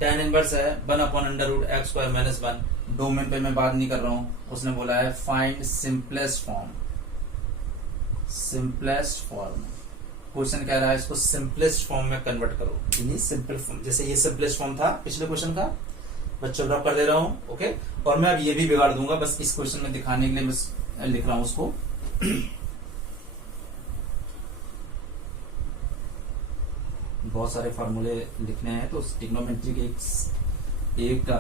tan inverse है 1 upon under root x square minus 1। Domain पे मैं बात नहीं कर रहा हूं, उसने बोला है find simplest form. Simplest form question कह रहा है इसको सिंपलेस्ट फॉर्म में कन्वर्ट करो, यानी सिंपल फॉर्म, जैसे ये सिंपलेस्ट फॉर्म था पिछले क्वेश्चन का। बच्चों ड्रॉप कर दे रहा हूं, ओके। और मैं अब ये भी बिगाड़ दूंगा, बस इस क्वेश्चन में दिखाने के लिए बस लिख रहा हूं उसको। बहुत सारे फार्मूले लिखने हैं, तो ट्रिग्नोमेट्री के एक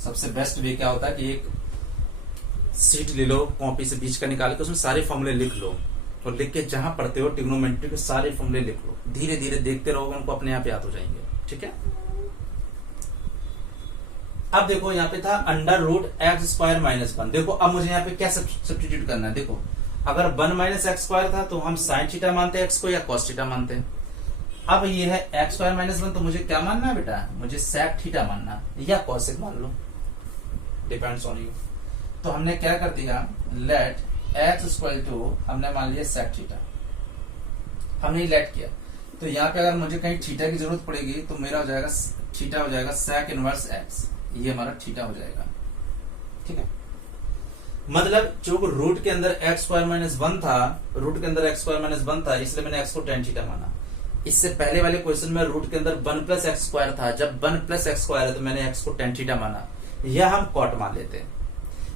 सबसे बेस्ट वे क्या होता है कि एक सीट ले लो, कॉपी से बीच का निकाल के उसमें सारे फॉर्मूले लिख लो, और लिख के जहां पढ़ते हो ट्रिग्नोमेट्री के सारे फॉर्मूले लिख लो। धीरे धीरे देखते रहोगे, उनको अपने आप याद हो जाएंगे, ठीक है। अब देखो यहाँ पे था under root x square minus 1। देखो अब मुझे यहाँ पे क्या सब्स्टिट्यूट करना है। देखो अगर 1 माइनस एक्स स्क्वायर था तो हम साइन थीटा मानते हैं एक्स को, या कॉस थीटा मानते हैं। अब ये है एक्स स्क्वायर माइनस 1, तो मुझे क्या मानना है बेटा? मुझे सेक थीटा मानना, या कॉसेक मान लो, डिपेंड्स ऑन यू। तो हमने क्या कर दिया, लेट एक्स इक्वल टू, हमने मान लिया सेक थीटा, हमने लेट किया। तो यहाँ पे अगर मुझे कहीं थीटा की जरूरत पड़ेगी तो मेरा हो जाएगा थीटा, हो जाएगा सेक इनवर्स एक्स, ये हमारा थीटा हो जाएगा, ठीक है। मतलब जो रूट के अंदर एक्स स्क्वायर माइनस 1 था, रूट के अंदर एक्स स्क्वायर माइनस 1 था, इसलिए मैंने एक्स को टेन थीटा माना। इससे पहले वाले क्वेश्चन में रूट के अंदर 1 प्लस एक्स स्क्वायर था, जब 1 प्लस एक्स स्क्वायर है तो मैंने एक्स को टेन थीटा माना, यह हम कॉट मान लेते हैं।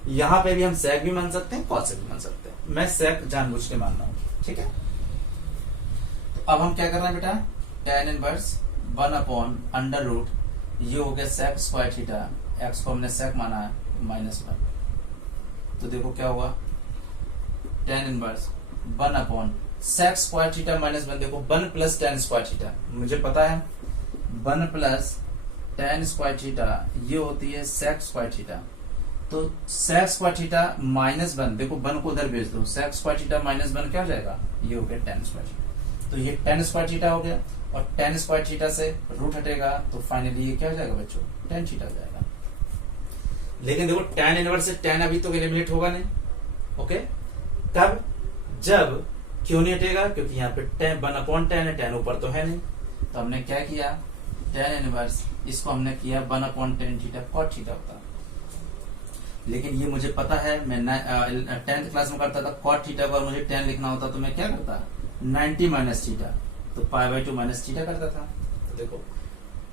यहां पे भी हम सेक भी मान सकते हैं, कॉसेक भी मान सकते हैं। मैं सेक जानबूझ के मान रहा हूं, ठीक है। तो अब हम क्या कर रहे हैं बेटा, tan inverse 1 upon under root, ये हो गया सेक स्क्वायर थीटा, एक्स को हमने सेक माना है माइनस 1। तो देखो क्या हुआ, tan inverse 1 upon sec square theta minus 1। देखो 1 प्लस टेन स्क्वायर थीटा, मुझे पता है 1 प्लस टेन स्क्वायर थीटा ये होती है सेक स्क्वायर थीटा। तो सेक स्क्वायर थीटा माइनस 1, देखो 1 को उधर भेज दो, सेक स्क्वायर थीटा माइनस 1 क्या हो जाएगा, ये हो गया टेन स्क्वायर थीटा। तो ये टेन स्क्वायर थीटा हो गया, और टेन स्क्वायर थीटा से रूट हटेगा तो फाइनली ये क्या हो जाएगा बच्चों, टेन थीटा हो जाएगा। लेकिन देखो टेन इनवर्स से टेन अभी तो एलिमिनेट होगा नहीं, ओके। तब जब क्यों नहीं हटेगा, क्योंकि यहाँ पे 1 अपॉन 10 है, 10 ऊपर तो है नहीं। तो हमने क्या किया, टेन इनवर्स इसको हमने किया 1 अपॉन 10 थीटा, कॉट थीटा होता। लेकिन ये मुझे पता है, मैं 10th क्लास में करता था कॉट थीटा पर मुझे 10 लिखना होता तो मैं क्या करता, 90 माइनस थीटा, तो π/2 माइनस थीटा करता था। तो देखो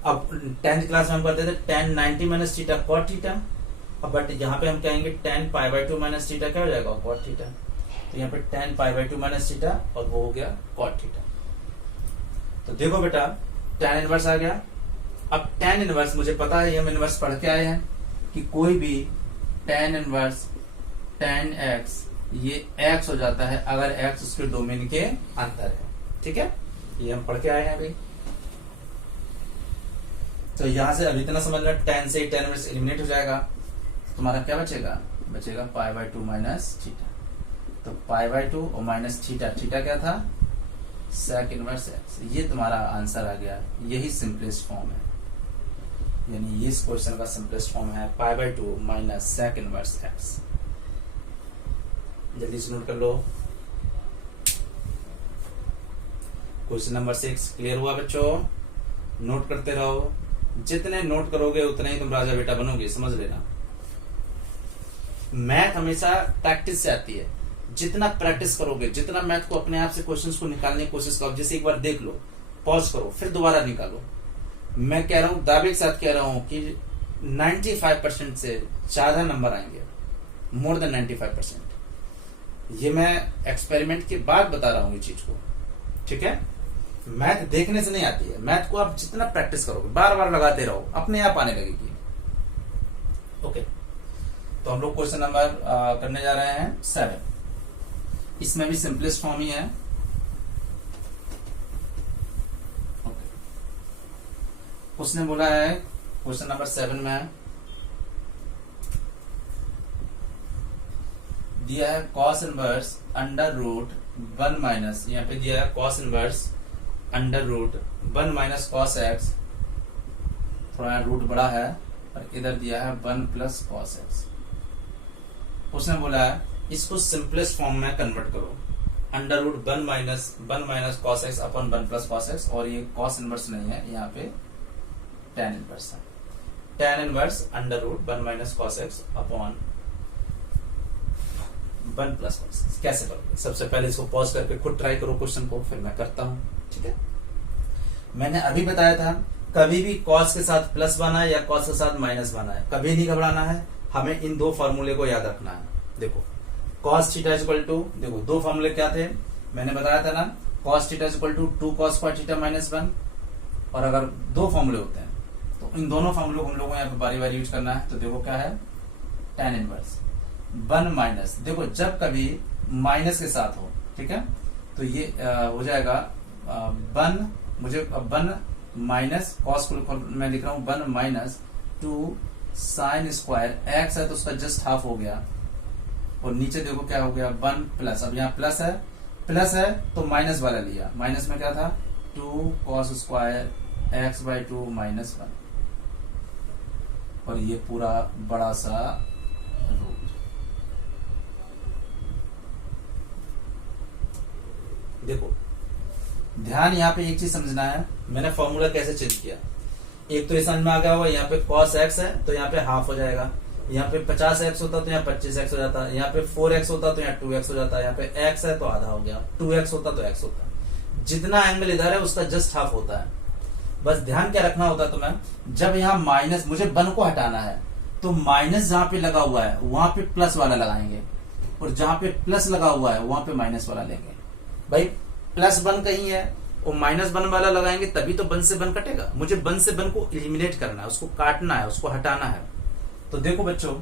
अब 10th क्लास में हम करते थे 10 90 minus theta cot theta, but यहाँ पे हम कहेंगे 10 π/2 माइनस थीटा क्या हो जाएगा, कॉट थीटा। तो यहाँ पे 10 π/2 माइनस थीटा, और वो हो गया कॉट थीटा। तो देखो बेटा tan इनवर्स आ गया। अब tan इनवर्स मुझे पता है, हम इनवर्स पढ़ के आए हैं कि कोई भी tan इनवर्स tan x ये x हो जाता है अगर x उसके डोमेन के अंदर है, ठीक है। ये हम पढ़ के आए हैं अभी। तो यहां से अभी इतना समझ लो, tan से tan इनवर्स एलिमिनेट हो जाएगा, तुम्हारा क्या बचेगा, बचेगा π/2 माइनस थीटा। तो π/2 और माइनस थीटा, थीटा क्या था, सेक इनवर्स एक्स। ये तुम्हारा आंसर आ गया, यही सिंपलेस्ट फॉर्म है, यानी इस क्वेश्चन का सिंपलेस्ट फॉर्म है π/2 माइनस सेक इनवर्स एक्स। जल्दी से नोट कर लो। क्वेश्चन नंबर 6 क्लियर हुआ बच्चों? नोट करते रहो, जितने नोट करोगे उतने ही तुम राजा बेटा बनोगे, समझ लेना। मैथ हमेशा प्रैक्टिस से आती है, जितना प्रैक्टिस करोगे, जितना मैथ को अपने आप से क्वेश्चंस को निकालने की कोशिश करो, जैसे एक बार देख लो, पॉज करो, फिर दोबारा निकालो। मैं कह रहा हूं, दावे के साथ कह रहा हूं कि 95% से ज्यादा नंबर आएंगे, मोर देन 95%। ये मैं एक्सपेरिमेंट के बाद बता रहा हूं ये चीज को, ठीक है? मैथ देखने से नहीं आती है, मैथ को आप जितना प्रैक्टिस करोगे, बार बार लगाते रहो, अपने आप आने लगेगी। ओके, तो हम लोग क्वेश्चन नंबर करने जा रहे हैं 7। इसमें भी सिंपलेस्ट फॉर्म ही है। ओके, उसने बोला है क्वेश्चन नंबर 7 में दिया है cos inverse under root 1 minus, यहाँ पे दिया है cos inverse under root 1 minus cos x, थोड़ा रूट बड़ा है, और इधर दिया है 1 प्लस कॉस एक्स। उसने बोला है इसको सिंपलेस्ट फॉर्म में कन्वर्ट करो, under root 1 minus cos x upon 1 plus cos x, और ये कॉस इनवर्स नहीं है, यहाँ पे tan इनवर्स है। tan inverse under root 1 minus cos x upon 1 plus cos x. कैसे करोगे? सबसे पहले इसको पॉज करके खुद ट्राई करो क्वेश्चन को, फिर मैं करता हूं, ठीक है? मैंने अभी बताया था, कभी भी कॉस के साथ प्लस बना है या कॉस के साथ माइनस बना है, कभी नहीं घबराना है, हमें इन दो फॉर्मूले को याद रखना है। देखो कॉस थीटा इक्वल टू, देखो दो फॉर्मूले क्या थे मैंने बताया था ना, cos theta equal to 2 cos square theta minus 1, और अगर दो फॉर्मूले होते हैं तो इन दोनों फॉर्मूले को हम लोगों को यहाँ पे बारी बारी यूज करना है। तो देखो क्या है, tan इनवर्स 1 माइनस, देखो जब कभी माइनस के साथ हो, ठीक है, तो ये हो जाएगा 1 माइनस कॉस को मैं लिख रहा हूं 1 माइनस 2 साइन स्क्वायर एक्स है तो उसका जस्ट हाफ हो गया, और नीचे देखो क्या हो गया 1 प्लस, अब यहाँ प्लस है तो माइनस वाला लिया, माइनस में क्या था 2 cos square x by 2 minus 1, और ये पूरा बड़ा सा रूट। देखो ध्यान यहाँ पे एक चीज समझना है, मैंने फॉर्मूला कैसे चेंज किया। एक तो ये समझ में आ गया होगा, यहाँ पे cos x है तो यहाँ पे हाफ हो जाएगा, यहाँ पे 50x होता तो यहाँ 25x हो जाता, यहाँ पे 4x होता तो यहाँ 2x हो जाता, यहाँ पे x है तो आधा हो गया, 2x होता तो x होता, जितना एंगल इधर है उसका जस्ट हाफ होता है। बस ध्यान क्या रखना होता है तुम्हें, जब यहाँ माइनस, मुझे 1 को हटाना है तो माइनस जहां पे लगा हुआ है वहां पे प्लस वाला लगाएंगे, और जहां पे प्लस लगा हुआ है वहां पे माइनस वाला लेंगे। भाई +1 कहीं है और -1 वाला लगाएंगे तभी तो 1 से 1 कटेगा। मुझे 1 से 1 को एलिमिनेट करना है, उसको काटना है, उसको हटाना है। तो देखो बच्चों,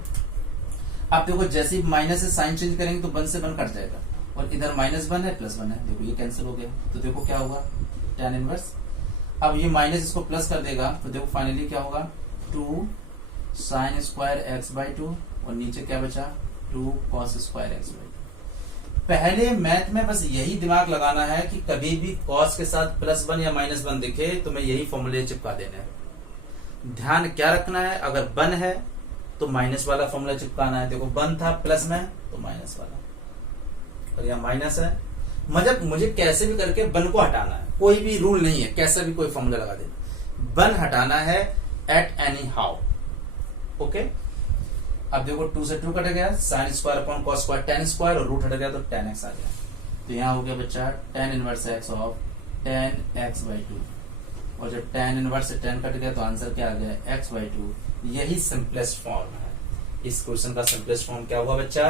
आप देखो जैसे ही माइनस से साइन चेंज करेंगे तो 1 से 1 कट जाएगा, और इधर -1 है +1 है, देखो ये कैंसिल हो गया। तो देखो क्या होगा tan इनवर्स, अब ये माइनस इसको प्लस कर देगा तो देखो फाइनली क्या होगा 2 साइन स्क्वायर एक्स बाई 2, और नीचे क्या बचा 2 cos स्क्वायर एक्स बाई 2। पहले मैथ में बस यही दिमाग लगाना है कि कभी भी cos के साथ +1 या -1 दिखे तो मैं यही फॉर्मूले चिपका देने हैं। ध्यान क्या रखना है, अगर 1 है तो माइनस वाला फॉर्मूला चिपकाना है। देखो 1 था प्लस में तो माइनस वाला, और यहाँ माइनस है, मतलब मुझे कैसे भी करके 1 को हटाना है, कोई भी रूल नहीं है, कैसे भी कोई फॉर्मूला लगा देना, 1 हटाना है एट एनी हाउ। ओके, अब देखो 2 से 2 कट गया, sine square upon cos square tan square, और रूट हट गया तो tan x आ गया। तो यहाँ हो गया बच्चा tan inverse x of tan x by 2, और जब tan इनवर्स से tan कट गया तो आंसर क्या आ गया x बाई 2। यही सिंपलेस्ट फॉर्म है, इस क्वेश्चन का सिंपलेस्ट फॉर्म क्या हुआ बच्चा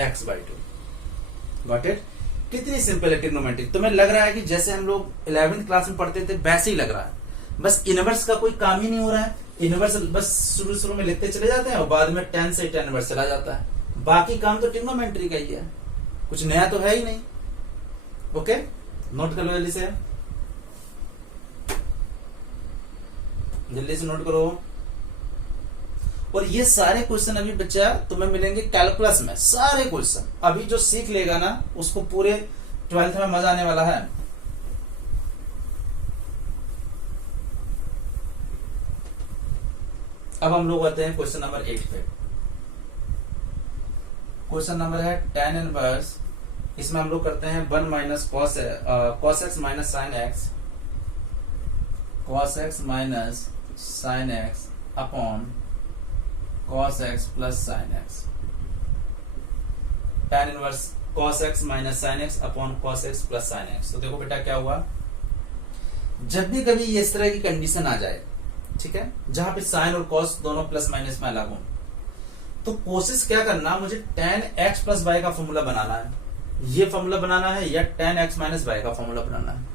x बाई 2। Got it? कितनी सिंपल है ट्रिग्नोमेट्री। तुम्हें लग रहा है कि जैसे हम लोग 11th क्लास में पढ़ते थे वैसे ही लग रहा है, बस इनवर्स का कोई काम ही नहीं हो रहा है। इनवर्स बस शुरू में लिखते चले जाते हैं और बाद में tan से tan इनवर्स चला जाता है, बाकी काम तो ट्रिग्नोमेट्री का ही है, कुछ नया तो है ही नहीं। ओके, नोट कर लो जल्दी से, जल्दी से नोट करो। और ये सारे क्वेश्चन अभी बच्चा तुम्हें मिलेंगे कैलकुलस में, सारे क्वेश्चन अभी जो सीख लेगा ना उसको पूरे 12th में मजा आने वाला है। अब हम लोग आते हैं क्वेश्चन नंबर 8 पे। क्वेश्चन नंबर है tan इनवर्स इसमें हम लोग करते हैं 1 minus cos x minus sine x, cos x minus sine x upon cos x plus sine x, tan inverse cos x minus sine x upon cos x plus sine x. तो देखो बेटा क्या हुआ, जब भी कभी इस तरह की कंडीशन आ जाए, ठीक है, जहां पे साइन और कॉस दोनों प्लस माइनस में अलग हो, तो कोशिश क्या करना, मुझे tan x प्लस वाई का फॉर्मूला बनाना है, ये फॉर्मूला बनाना है, या tan x माइनस वाई का फॉर्मूला बनाना है।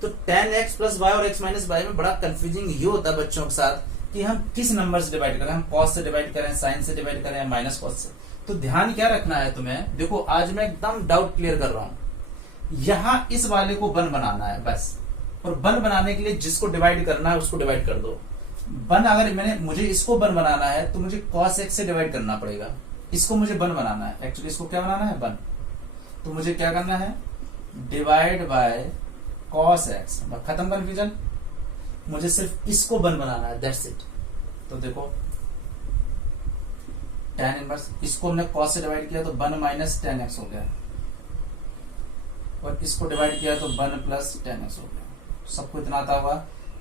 तो tan x प्लस वाई और x माइनस वाई में बड़ा कंफ्यूजिंग ये होता है बच्चों के साथ कि हम किस नंबर से डिवाइड करें, हम कॉस से डिवाइड करें, साइन से डिवाइड करें, या माइनस कॉस से। तो ध्यान क्या रखना है तुम्हें, देखो आज मैं एकदम डाउट क्लियर कर रहा हूं। यहां इस वाले को 1 बनाना है बस, और 1 बनाने के लिए जिसको डिवाइड करना है उसको डिवाइड कर दो। 1 अगर मुझे इसको 1 बनाना है तो मुझे cos x से डिवाइड करना पड़ेगा, इसको मुझे 1 बनाना है, एक्चुअली इसको क्या बनाना है 1, तो मुझे क्या करना है डिवाइड बाय cos x, खत्म कंफ्यूजन, मुझे सिर्फ इसको 1 बनाना है, दैट्स इट। तो देखो tan इनवर्स, इसको हमने cos से डिवाइड किया तो 1 माइनस tan x हो गया, और इसको डिवाइड किया तो 1 प्लस tan x हो गया। सबको इतना आता हुआ,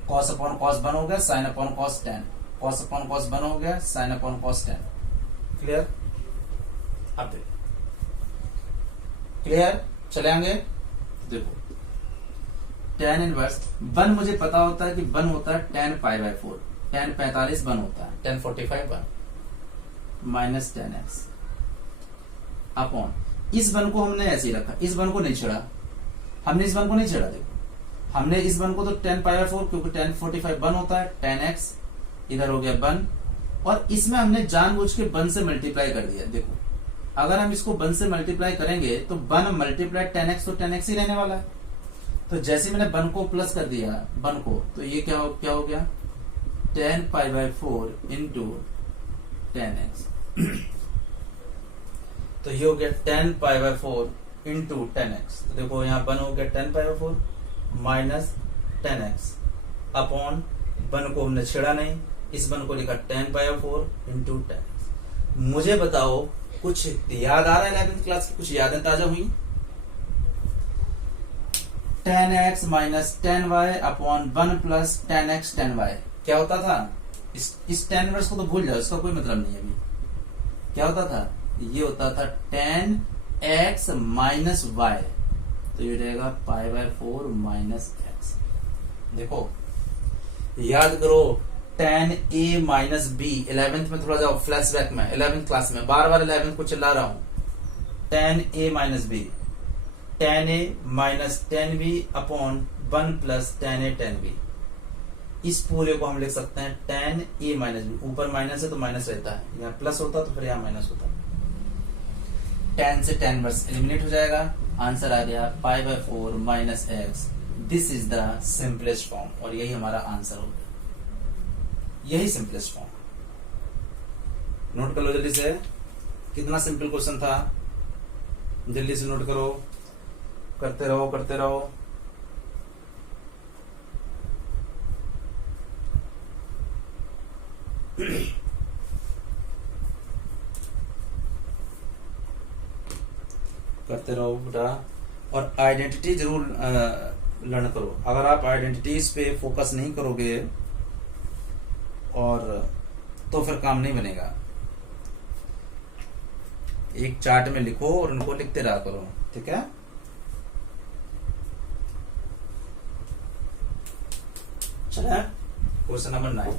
cos अपॉन cos 1 हो गया, sin upon cos tan, cos upon cos 1 हो गया, sin upon cos tan। Clear? अब क्लियर चले आएंगे। देखो tan इनवर्स 1 मुझे पता होता है कि 1 होता है tan पाई बाय 4, tan 45 1 होता है, tan 45 1 minus tan x upon, इस 1 को हमने ऐसे ही रखा, इस 1 को नहीं छेड़ा, हमने इस 1 को नहीं छेड़ा। देखो हमने इस 1 को तो tan पाई बाय 4, क्योंकि tan 45 1 होता है, tan x इधर हो गया 1, और इसमें हमने जानबूझ के 1 से मल्टीप्लाई कर दिया। देखो अगर हम इसको 1 से मल्टीप्लाई करेंगे तो 1 मल्टीप्लाई tan x, तो tan x ही रहने वाला है। तो जैसे मैंने 1 को प्लस कर दिया 1 को, तो ये क्या हो गया tan pi by 4 into tan x तो ये हो गया tan pi by 4 into tan x। तो देखो यहाँ 1 हो गया tan pi by 4 minus tan x upon 1 को हमने छेड़ा नहीं, इस 1 को लिखा tan pi by 4 into tan x। मुझे बताओ कुछ याद आ रहा है 11th क्लास की, कुछ यादें ताजा हुई? tan x minus tan y upon 1 plus tan x tan y क्या होता था? इस tan इनवर्स को तो भूल जाओ, इसका कोई मतलब नहीं है अभी। क्या होता था? ये होता था tan x माइनस y, तो ये रहेगा पाई बाय 4 माइनस x। देखो याद करो tan a minus b, 11th में थोड़ा जाओ फ्लैशबैक में, 11th क्लास में, बार बार 11th को चिल्ला रहा हूं। tan a minus b, tan a minus tan b upon 1 plus tan a tan b। इस पूरे को हम लिख सकते हैं tan a माइनस b, ऊपर माइनस है तो माइनस रहता है, यहाँ प्लस होता तो फिर यहाँ माइनस होता। tan से tan इनवर्स एलिमिनेट हो जाएगा, आंसर आ गया pi by 4 minus x। This is the simplest form, और यही हमारा आंसर हो गया, यही सिंपलेस्ट फॉर्म। नोट कर लो जल्दी से, कितना सिंपल क्वेश्चन था, जल्दी से नोट करो, करते रहो करते रहो। करते रहो बेटा, और आइडेंटिटी जरूर लर्न करो। अगर आप आइडेंटिटीज पे फोकस नहीं करोगे और तो फिर काम नहीं बनेगा। एक चार्ट में लिखो और उनको लिखते रहा करो, ठीक है? चले question number 9।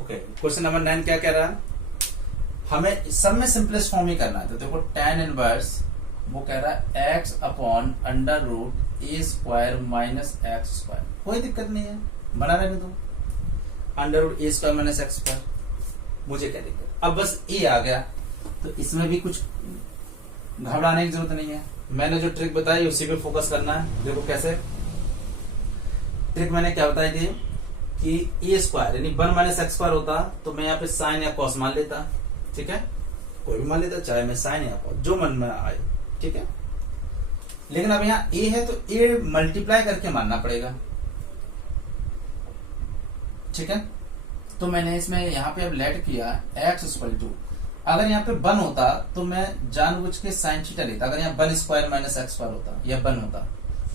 Okay, question number 9 क्या कह रहा है? हमें सब में सिंपलेस्ट फॉर्म ही करना है। तो देखो tan इनवर्स वो कह रहा है x upon under root a square minus x square. कोई दिक्कत नहीं है, बना रहने दो, under root a square minus x square. मुझे क्या दिक्कत, अब बस ए आ गया तो इसमें भी कुछ घबराने की जरूरत नहीं है। मैंने जो ट्रिक बताई उसी पे फोकस करना है। देखो कैसे ट्रिक मैंने क्या बताई थी कि ए स्क्वायर यानी 1 माइनस एक्स स्क्वायर होता तो मैं यहाँ पे साइन या कॉस मान लेता, ठीक है? कोई भी मान लेता, चाहे मैं साइन या कॉस, जो मन में आए, ठीक है? लेकिन अब यहाँ ए है तो ए मल्टीप्लाई करके मानना पड़ेगा, ठीक है? तो मैंने इसमें यहाँ पे अब लेट किया x इक्वल टू, अगर यहाँ पे 1 होता तो मैं जानबूझ के साइन थीटा लेता, अगर यहाँ 1 स्क्वायर माइनस एक्स स्क्वायर होता या 1 होता,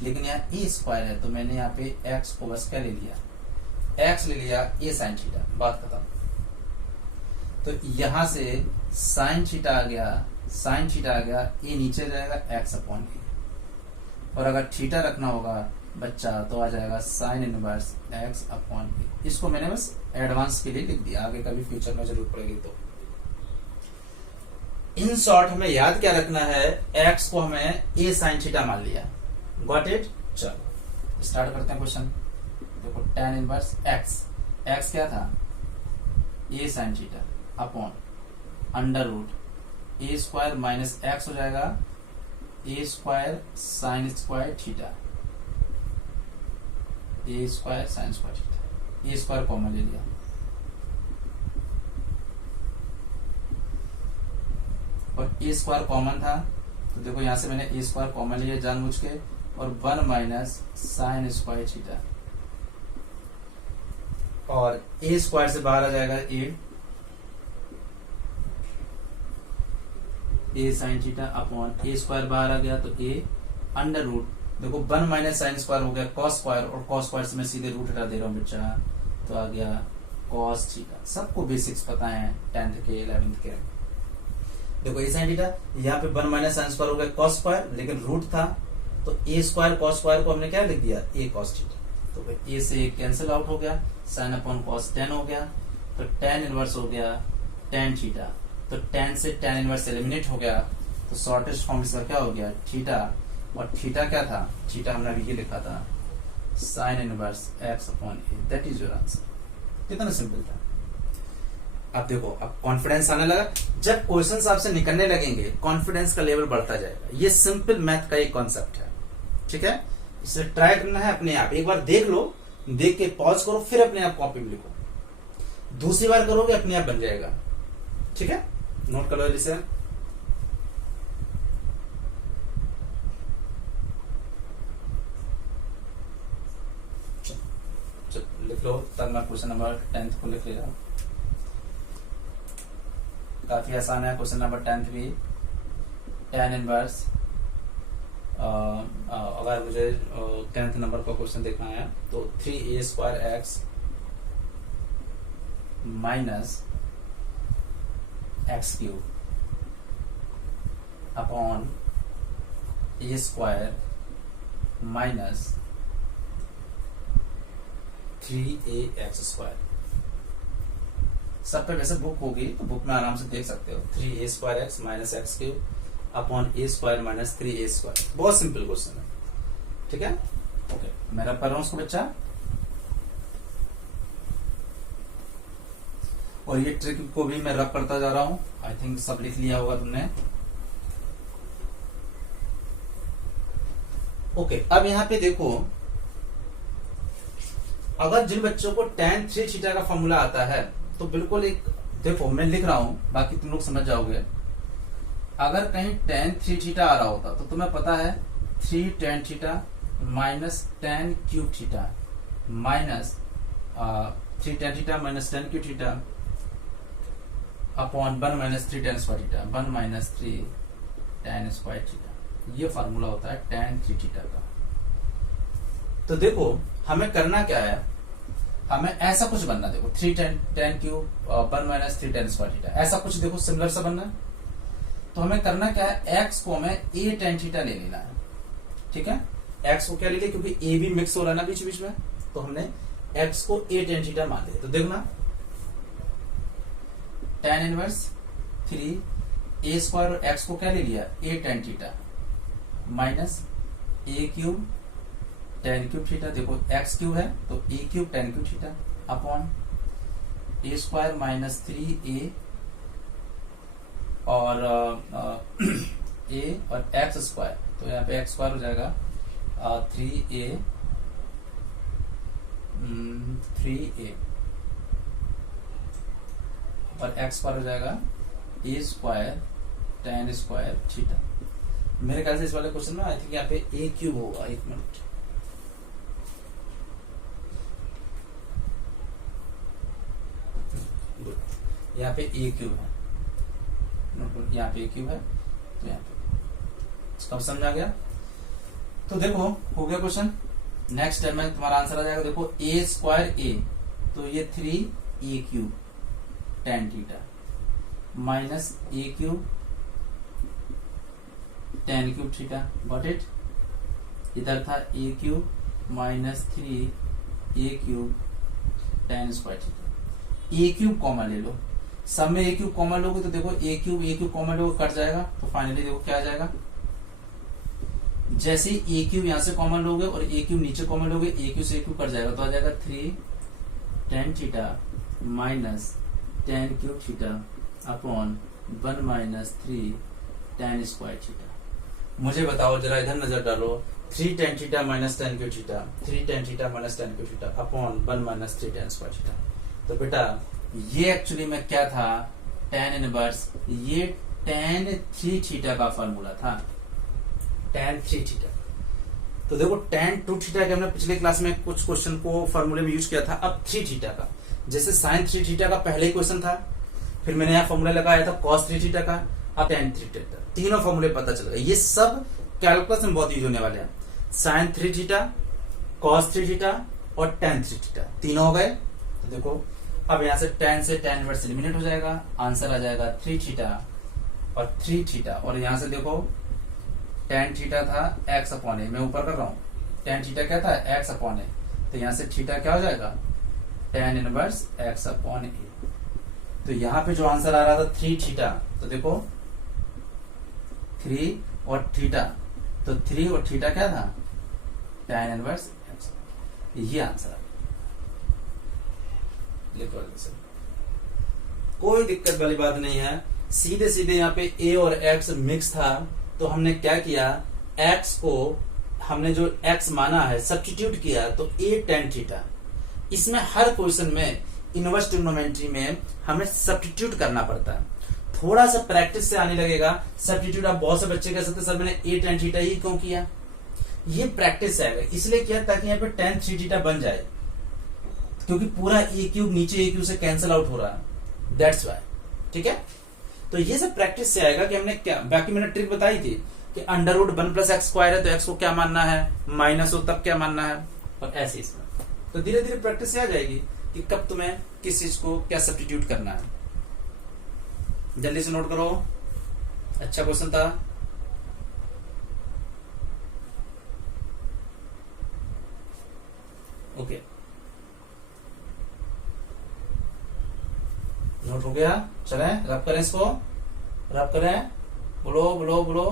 लेकिन यहाँ ए स्क्वायर है तो मैंने यहाँ पे x को बस क्या ले लिया, x ले लिया ए साइन थीटा, बात खत्म। तो यहां से साइन थीटा आ गया, साइन थीटा आ गया, ए नीचे जाएगा x अपॉन ए, और अगर थीटा रखना होगा बच्चा तो आ जाएगा साइन इनवर्स x अपॉन ए। इसको मैंने बस एडवांस के लिए लिख दिया, आगे कभी फ्यूचर में जरूरत पड़ेगी तो। इन शॉर्ट हमें याद क्या रखना है, x को हमें a साइन थीटा मान लिया, गॉट इट। चलो स्टार्ट करते हैं क्वेश्चन। देखो tan इनवर्स x क्या था, a sine theta upon under root a square minus x हो जाएगा a square sine square theta, a square sine square theta, a square common ले लिया, और ए स्क्वायर कॉमन था तो देखो यहां से मैंने ए स्क्वायर कॉमन लिया जानबूझ के, और 1 माइनस साइन स्क्वायर थीटा, और ए स्क्वायर से बाहर आ जाएगा ए sign theta upon a square बाहर आ गया तो ए अंडर रूट, देखो 1 माइनस साइन स्क्वायर हो गया कॉस स्क्वायर, और कॉस स्क्वायर से मैं सीधे रूट हटा दे रहा हूं बच्चा, तो आ गया कॉस थीटा। सबको बेसिक्स पता है 10th के 11th के। देखो ए साइन थीटा, यहाँ पे 1 माइनस साइन स्क्वायर हो गया कॉस स्क्वायर, लेकिन रूट था तो ए स्क्वायर कॉस स्क्वायर को हमने क्या लिख दिया, ए कॉस थीटा, तो ए से कैंसिल आउट हो गया, साइन अपॉन कॉस 10 हो गया, तो tan इनवर्स हो गया tan थीटा, तो tan से tan इनवर्स एलिमिनेट हो गया, तो शॉर्टेस्ट फॉर्म इसका क्या हो गया थीटा, और थीटा क्या था, थीटा हमने अभी ये लिखा था sign inverse x upon A, that is your answer. कितना सिंपल था। अब देखो अब कॉन्फिडेंस आने लगा, जब क्वेश्चंस आपसे निकलने लगेंगे कॉन्फिडेंस का लेवल बढ़ता जाएगा। ये सिंपल मैथ का एक कॉन्सेप्ट है, ठीक है। इसे ट्राई करना है अपने आप, एक बार देख लो, देख के पॉज करो, फिर अपने आप कॉपी में लिखो, दूसरी बार करोगे अपने आप बन जाएगा, ठीक है। नोट कर लो इसे। लिख लो, तब मैं क्वेश्चन नंबर 10th को लिख ले रहा हूं। काफी आसान है क्वेश्चन नंबर 10th भी। tan इनवर्स, अगर मुझे 10th नंबर का क्वेश्चन देखना है तो 3a square x minus x cube upon a square minus 3ax square. सब पे वैसे बुक होगी तो बुक में आराम से देख सकते हो। 3a square x minus x cube upon a square minus 3a square. बहुत सिंपल क्वेश्चन है, ठीक है। ओके, मैं रब कर रहा हूं उसको बच्चा, और ये ट्रिक को भी मैं रब करता जा रहा हूं। आई थिंक सब लिख लिया होगा तुमने। ओके, अब यहां पे देखो, अगर जिन बच्चों को tan 3 थीटा का फॉर्मूला आता है तो बिल्कुल एक देखो, मैं लिख रहा हूं, बाकी तुम लोग समझ जाओगे। अगर कहीं tan 3 थीटा आ रहा होता तो तुम्हें पता है 3 tan theta minus tan cube theta minus 3 tan theta minus tan cube theta upon 1 minus 3 tan square theta 1 minus 3 tan square theta. ये फार्मूला होता है tan 3 थीटा का। तो देखो हमें करना क्या है, हमें ऐसा कुछ बनना, देखो 3 tan cube 1 minus 3 tan square theta, ऐसा कुछ देखो सिमिलर सा बनना है। तो हमें करना क्या है, x को हमें a tan थीटा ले लेना है, ठीक है। x को क्या ले लिया, क्योंकि a भी मिक्स हो रहा है ना बीच बीच में, तो हमने x को a tan थीटा मान लिया। तो देखना tan इनवर्स 3 a स्क्वायर और x को क्या ले लिया, a tan theta minus a cube tan cube theta. देखो x क्यूब है तो a cube tan cube theta upon a square minus 3a और a और x स्क्वायर, तो यहाँ पे x स्क्वायर हो जाएगा 3a और x स्क्वायर हो जाएगा a square tan square theta. मेरे ख्याल से इस वाले क्वेश्चन में आई थिंक यहाँ पे a क्यूब होगा। एक मिनट, यहाँ पे ए क्यूब है, यहाँ पे ए क्यूब है, तो यहाँ पे इसका समझ आ गया। तो देखो हो गया क्वेश्चन। नेक्स्ट टाइम में तुम्हारा आंसर आ जाएगा, देखो ए स्क्वायर ए, तो ये 3 A cube tan theta minus A cube tan cube theta, got it. इधर था A cube minus 3 A cube tan square theta. A cube common ले लो, सब में ए क्यूब कॉमन लोगे तो देखो ए क्यूब कॉमन लोगे कट जाएगा, तो फाइनली देखो क्या आ जाएगा, जैसे ए क्यूब यहां से कॉमन लोगे और ए क्यूब नीचे कॉमन लोगे, ए क्यूब से ए क्यूब कट जाएगा, तो आ जाएगा 3 tan theta minus tan cube theta upon 1 minus 3 tan square theta. मुझे बताओ जरा, इधर नजर डालो, 3 tan theta minus tan cube theta, 3 tan theta minus tan cube theta upon 1 minus 3 tan square theta. तो बेटा ये एक्चुअली में क्या था, tan इनवर्स, ये tan 3 थीटा का फॉर्मूला था, tan 3 थीटा। तो देखो tan 2 थीटा के हमने पिछले क्लास में कुछ क्वेश्चन को फॉर्मूले में यूज किया था। अब 3 थीटा का, जैसे sin 3 थीटा का पहले ही क्वेश्चन था, फिर मैंने यहाँ फॉर्मूला लगाया था cos 3 थीटा का, अब tan 3 थीटा, तीनों फॉर्मूले पता चल गए। ये सब कैलकुलस में बहुत यूज होने वाले हैं। sin 3 थीटा, cos 3 थीटा और tan 3 थीटा, तीनों हो गए। तो देखो अब यहाँ से tan से tan इनवर्स एलिमिनेट हो जाएगा, आंसर आ जाएगा 3 थीटा और 3 थीटा। और यहाँ से देखो tan थीटा था x अपॉन ए, मैं ऊपर कर रहा हूँ, tan थीटा क्या था x अपॉन ए, तो यहाँ से थीटा क्या हो जाएगा tan इनवर्स x अपॉन ए। तो यहाँ पे जो आंसर आ रहा था 3 थीटा, तो देखो 3 और थीटा, तो 3 और थीटा क्या था tan इनवर्स x, ये आंसर। कोई दिक्कत वाली बात नहीं है, सीधे सीधे यहाँ पे a और x मिक्स था, तो हमने क्या किया, x को हमने जो x माना है सब्स्टिट्यूट किया, तो a tan थीटा। इसमें हर क्वेश्चन में इनवर्स ट्रिग्नोमेट्री में हमें सब्स्टिट्यूट करना पड़ता है, थोड़ा सा प्रैक्टिस से आने लगेगा सब्स्टिट्यूट। आप बहुत से बच्चे कह सकते सर मैंने a tan थीटा ही क्यों किया, ये प्रैक्टिस से आएगा, इसलिए किया ताकि यहाँ पे tan 3 थीटा बन जाए, क्योंकि पूरा ए क्यूब नीचे ए क्यूब से कैंसिल आउट हो रहा है, दैट्स वाई। ठीक है, तो ये सब प्रैक्टिस से आएगा कि हमने क्या, बाकी मैंने ट्रिक बताई थी कि under root 1 plus x square है, तो एक्स को क्या मानना है माइनस हो, तब क्या मानना है, और ऐसे इसमें। तो धीरे धीरे प्रैक्टिस से आ जाएगी कि कब तुम्हें किस चीज को क्या सब्स्टिट्यूट करना है। जल्दी से नोट करो, अच्छा क्वेश्चन था। ओके, नोट हो गया, चले रब करें, इसको रब करें, बोलो बोलो बोलो।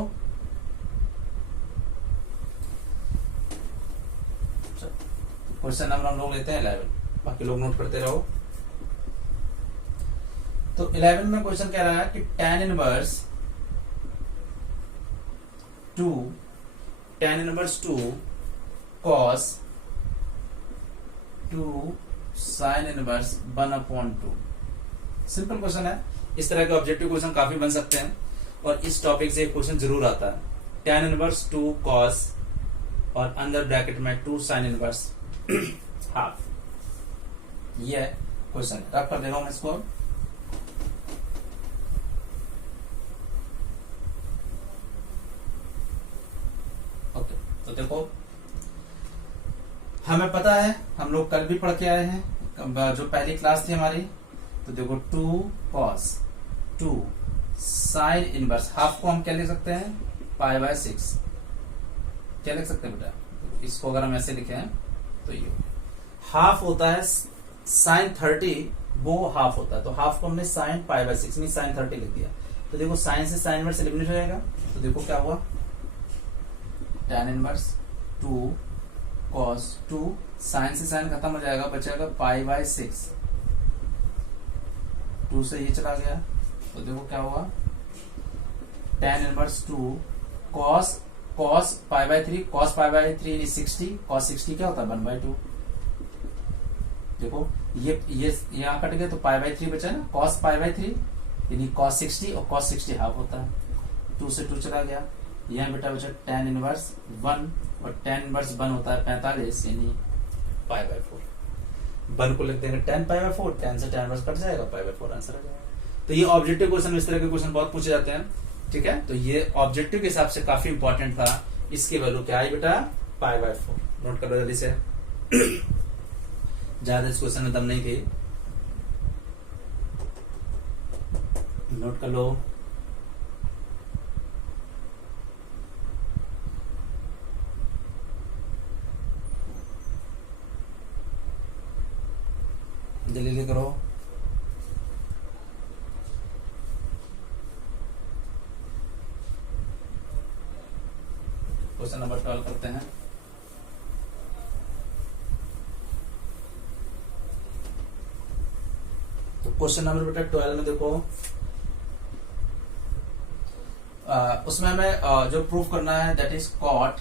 क्वेश्चन नंबर हम लोग लेते हैं 11, बाकी लोग नोट करते रहो। तो 11 में क्वेश्चन कह रहा है कि tan inverse 2 cos 2 sin inverse 1/2। Simple question है, इस तरह के ऑब्जेक्टिव क्वेश्चन काफी बन सकते हैं, और इस टॉपिक से एक क्वेश्चन जरूर आता है। tan इनवर्स 2 cos और अंदर ब्रैकेट में 2 sin इनवर्स हाफ, ये क्वेश्चन रब कर दे रहा हूं मैं इसको। ओके, तो देखो हमें पता है, हम लोग कल भी पढ़ के आए हैं, जो पहली क्लास थी हमारी। तो देखो 2 cos 2 sin इनवर्स हाफ को हम क्या लिख सकते हैं π/6, क्या लिख सकते हैं बेटा, इसको अगर हम ऐसे लिखे हैं तो ये हाफ होता है sin 30, वो हाफ होता है, तो हाफ को हमने sin π/6 नहीं sin 30 लिख दिया। तो देखो sin से sin इनवर्स एलिमिनेट हो जाएगा, तो देखो क्या हुआ, tan इनवर्स 2 cos 2 sin से sin खत्म हो जाएगा, बचेगा π/6, 2 से ये चला गया, तो देखो क्या हुआ, tan inverse 2 cos π/3 cos π/3 60, cos 60 क्या होता है 1/2। देखो ये यहाँ कट गया, तो π/3 बचा ना, cos π/3 यानी cos 60, और cos 60 हाफ होता है, 2 से 2 चला गया, यहाँ बेटा बचा tan इनवर्स 1, और tan इनवर्स 1 होता है 45 यानी π/4। 1 को लिख देंगे tan π/4, tan से tan इनवर्स कट जाएगा, π/4 आंसर आ जाएगा। तो ये ऑब्जेक्टिव क्वेश्चन में इस तरह के क्वेश्चन बहुत पूछे जाते हैं, ठीक है। तो ये ऑब्जेक्टिव के हिसाब से काफी इंपॉर्टेंट था। इसकी वैल्यू क्या है बेटा, π/4। नोट कर लो जल्दी से, ज्यादा इस क्वेश्चन में दम नहीं थी, नोट कर लो। जल्दी करो। क्वेश्चन नंबर 12 करते हैं। तो क्वेश्चन नंबर बेटा 12 में देखो, उसमें हमें जो प्रूफ करना है दैट इज कॉट,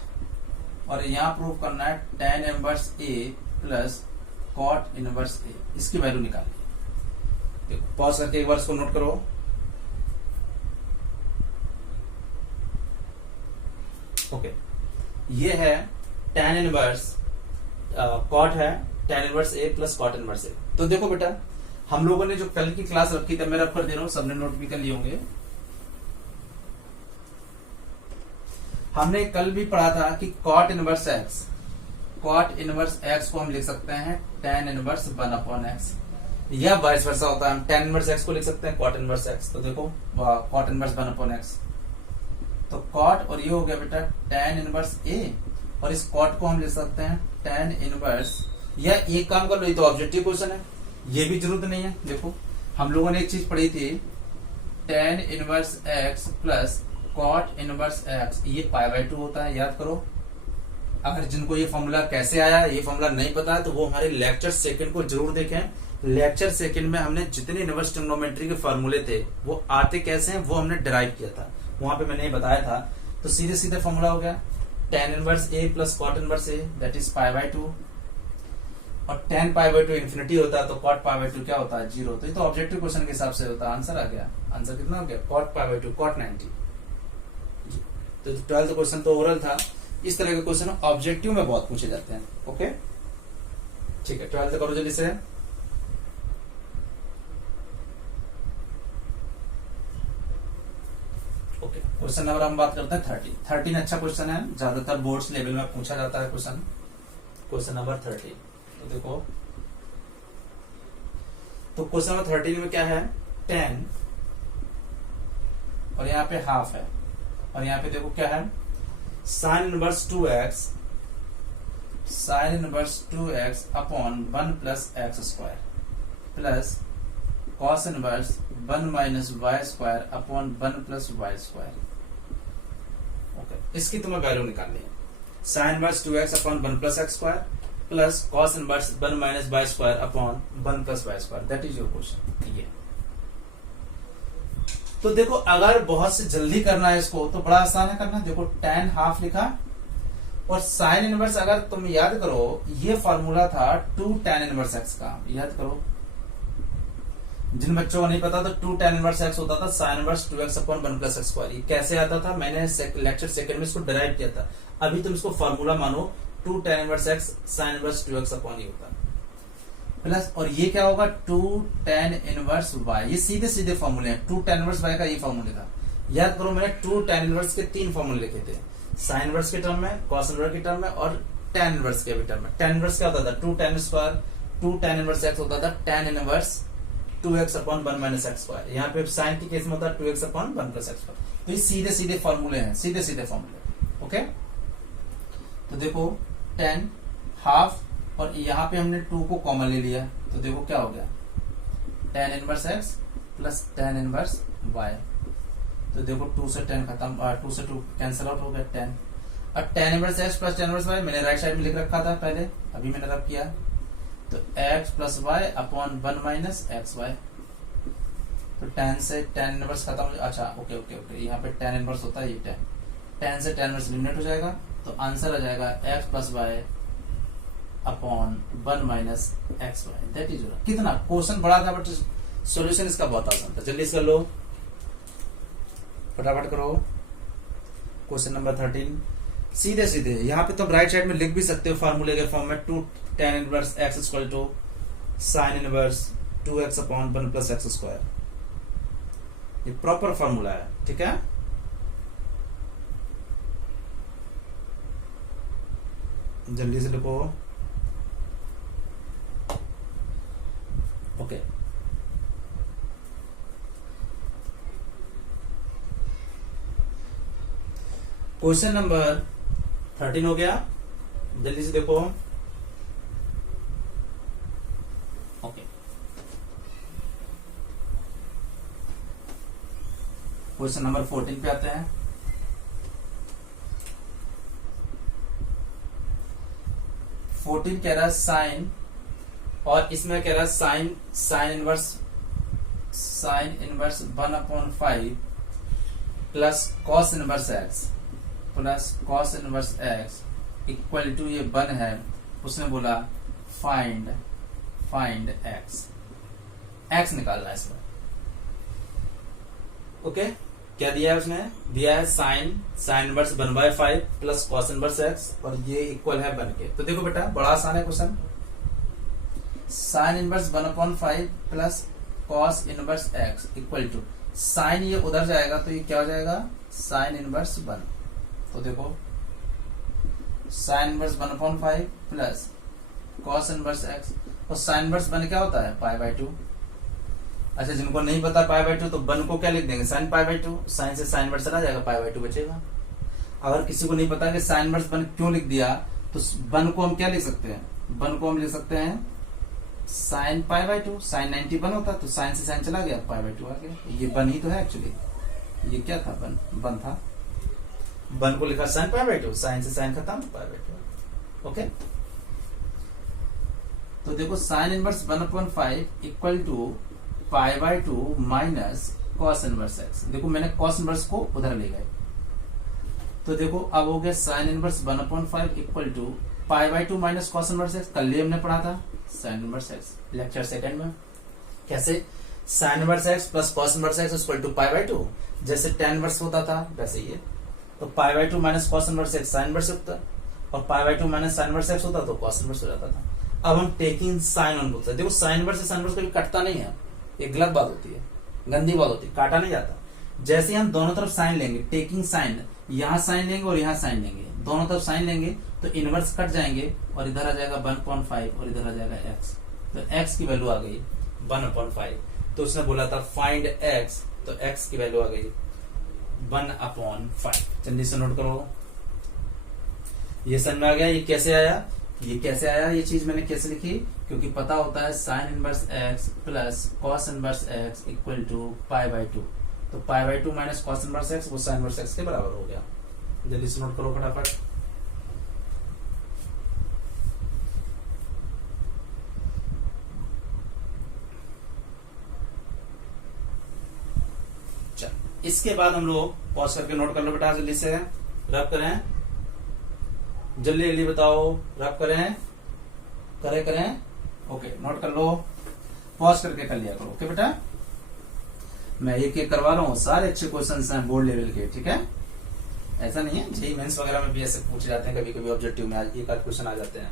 और यहाँ प्रूफ करना है tan inverse A plus cot inverse A, इसकी वैल्यू निकालनी है। देखो पॉज करके एक बार इसको नोट करो। ओके, ये है tan इनवर्स कॉट है tan inverse A plus cot inverse A। तो देखो बेटा, हम लोगों ने जो कल की क्लास रखी थी, मैं रख कर दे रहा हूं, सबने नोट भी कर लिए होंगे। हमने कल भी पढ़ा था कि कॉट इनवर्स x को हम लिख सकते हैं tan इनवर्स 1/x, या वाइस वर्सा होता है, हम tan इनवर्स x को लिख सकते हैं cot इनवर्स x। तो देखो cot इनवर्स 1/x, तो cot और ये हो गया बेटा tan इनवर्स A, और इस cot को हम लिख सकते हैं tan इनवर्स, या एक काम कर लो, ये तो ऑब्जेक्टिव क्वेश्चन है, ये भी जरूरत नहीं है। देखो हम लोगों ने एक चीज पढ़ी थी, tan inverse x plus cot inverse x, ये π/2 होता है, याद करो। अगर जिनको ये फॉर्मूला कैसे आया, ये फॉर्मूला नहीं पता है, तो वो हमारे लेक्चर सेकंड को जरूर देखें। लेक्चर सेकंड में हमने जितने इनवर्स ट्रिग्नोमेट्री के फॉर्मूले थे वो आते कैसे हैं वो हमने डिराइव किया था, वहां पे मैंने बताया था। तो सीधे सीधे फॉर्मूला हो गया tan inverse A plus cot inverse A, that is π/2, और tan π/2 इंफिनिटी होता है, तो cot π/2 क्या होता है, 0। तो ये तो ऑब्जेक्टिव क्वेश्चन के हिसाब से होता है। आंसर आ गया, आंसर कितना हो गया, cot π/2 cot 90। तो 12th क्वेश्चन तो ओरल था, इस तरह के क्वेश्चन ऑब्जेक्टिव में बहुत पूछे जाते हैं। ओके ठीक है, 12th करो जल्दी से। ओके, क्वेश्चन नंबर हम बात करते हैं 13 अच्छा क्वेश्चन है, ज्यादातर बोर्ड्स लेवल में पूछा जाता है क्वेश्चन। क्वेश्चन नंबर 13, तो देखो, तो क्वेश्चन नंबर 13 में क्या है, 10 और यहाँ पे हाफ है, और यहाँ पे देखो क्या है, sine inverse 2x upon 1 plus x square plus cos inverse 1 minus y square upon 1 plus y square. Okay, इसकी तुम्हें वैल्यू निकालनी है। Sine inverse 2x upon 1 plus x square plus cos inverse 1 minus y square upon 1 plus y square, that is your question. ये तो देखो, अगर बहुत से जल्दी करना है इसको तो बड़ा आसान है करना। देखो tan हाफ लिखा, और साइन इनवर्स अगर तुम याद करो, ये फॉर्मूला था 2 tan इनवर्स x का, याद करो। जिन बच्चों को नहीं पता तो 2 tan इनवर्स x होता था sign inverse 2x upon 1 plus x square. ये कैसे आता था, मैंने लेक्चर सेकंड में इसको डिराइव किया था। अभी तुम इसको फॉर्मूला मानो, 2 tan inverse x sign inverse 2x upon ये होता है प्लस, और ये क्या होगा 2 tan इनवर्स y। ये सीधे सीधे फॉर्मूले हैं, 2 tan इनवर्स y का ये फॉर्मूले था। याद करो, मैंने 2 tan इनवर्स के 3 फॉर्मूले लिखे थे, साइन इनवर्स के टर्म में, कॉस इनवर्स के टर्म में, और tan इनवर्स के भी टर्म में। tan इनवर्स क्या होता था, 2 tan square, 2 tan inverse x होता था tan inverse 2x upon 1 minus x square. यहाँ पे साइन के केस में होता है 2x upon 1 plus x square. तो ये सीधे सीधे फॉर्मूले हैं, सीधे सीधे फॉर्मूले। ओके, तो देखो tan हाफ, और यहाँ पे हमने 2 को कॉमन ले लिया, तो देखो क्या हो गया, tan inverse x plus tan inverse y। तो देखो 2 से 10 खत्म, 2 से 2 कैंसिल आउट हो गया 10। अब tan inverse x plus tan inverse y मैंने राइट साइड में लिख रखा था पहले, अभी मैंने रब किया, तो x plus y upon 1 minus x y. तो tan से tan इनवर्स खत्म, अच्छा ओके ओके ओके, यहाँ पे tan इनवर्स होता है ये tan से tan इनवर्स एलिमिनेट हो जाएगा, तो आंसर आ जाएगा x plus y upon 1 minus x y, that is. कितना क्वेश्चन बड़ा था बट सॉल्यूशन इसका बहुत आसान था। जल्दी से कर लो, फटाफट करो। क्वेश्चन नंबर 13 सीधे सीधे, यहाँ पे तो राइट साइड में लिख भी सकते हो फॉर्मूले के फॉर्म में, 2 tan inverse x equal to sine inverse 2x upon 1 plus x square. ये प्रॉपर फॉर्मूला है, ठीक है। जल्दी से लिखो। ओके, क्वेश्चन नंबर 13 हो गया, जल्दी से देखो। ओके, क्वेश्चन नंबर 14 पे आते हैं। कह रहा है साइन, और इसमें कह रहा है sine inverse 1/5 plus cos inverse x equal to, ये 1 है, उसने बोला फाइंड एक्स निकालना है इसमें। ओके, क्या दिया है उसने? दिया है sine inverse 1/5 plus cos inverse x, और ये इक्वल है 1 के। तो देखो बेटा, बड़ा आसान है question. Sine inverse 1/5 plus cos inverse x equal to, sine ये उधर जाएगा तो ये क्या हो जाएगा? Sine inverse 1। तो देखो, sine inverse 1/5 plus cos inverse x, और साइन इनवर्स 1 क्या होता है? π/2। अच्छा, जिनको नहीं पता π/2 तो 1 को क्या लिख देंगे? साइन π/2। साइन से साइन इनवर्स चला जाएगा, π/2 बचेगा। अगर किसी को नहीं पता कि साइन इनवर्स 1 क्यों लिख दिया, तो 1 को हम क्या लिख सकते हैं? 1 को हम लिख सकते हैं साइन π/2। साइन 90 1 होता, तो साइन से साइन चला गया, π/2 आ गया। ये 1 ही तो है एक्चुअली। ये क्या था? 1 था। 1 को लिखा साइन π/2, साइन से साइन खत्म, π/2। ओके, तो देखो sine inverse 1/5 equal to π/2 minus cos inverse X. देखो मैंने कॉस इनवर्स को उधर ले गए, तो देखो अब हो गया sine inverse 1/5 equal to π/2 minus cos inverse X. कल ही हमने पढ़ा था साइन इनवर्स एक्स, लेक्चर 2 में। कैसे? Sine inverse X plus cos inverse x equal to π/2। जैसे tan इनवर्स होता था वैसे ये, तो π/2 minus cos inverse X sine inverse होता, और π/2 माइनस साइन इनवर्स एक्स होता तो कॉस इनवर्स हो जाता था। अब हम टेकिंग साइन ऑन बोलते हैं। देखो साइन इनवर्स से साइन इनवर्स कभी कटता नहीं है, ये गलत बात होती है, गंदी बात होती है, काटा नहीं जाता। जैसे हम दोनों तरफ साइन लेंगे, टेकिंग साइन, यहां साइन लेंगे और यहां साइन लेंगे, दोनों तरफ साइन लेंगे तो इनवर्स कट जाएंगे, और इधर आ जाएगा 1/5 और इधर आ जाएगा x। तो x की वैल्यू आ गई 1/5। तो उसने बोला था फाइंड x, तो x की वैल्यू आ गई 1/5। जल्दी से नोट करो। ये समझ में आ गया? ये कैसे आया? ये चीज मैंने कैसे लिखी? क्योंकि पता होता है sine inverse x plus cos inverse x equal to π/2। तो π/2 माइनस कॉस इनवर्स x वो साइन इनवर्स x के बराबर हो गया। जल्दी से नोट करो फटाफट। चल, इसके बाद हम लोग पॉज करके नोट कर लो बेटा, जल्दी से रब करें, जल्दी बताओ, रब करें। ओके, नोट कर लो, पॉज करके कर लिया करो। ओके बेटा, मैं एक करवा रहा हूँ, सारे अच्छे क्वेश्चन हैं बोर्ड लेवल के, ठीक है? ऐसा नहीं है, जेईई मेंस वगैरह में भी ऐसे पूछे जाते हैं, कभी कभी ऑब्जेक्टिव में एक आध क्वेश्चन आ जाते हैं।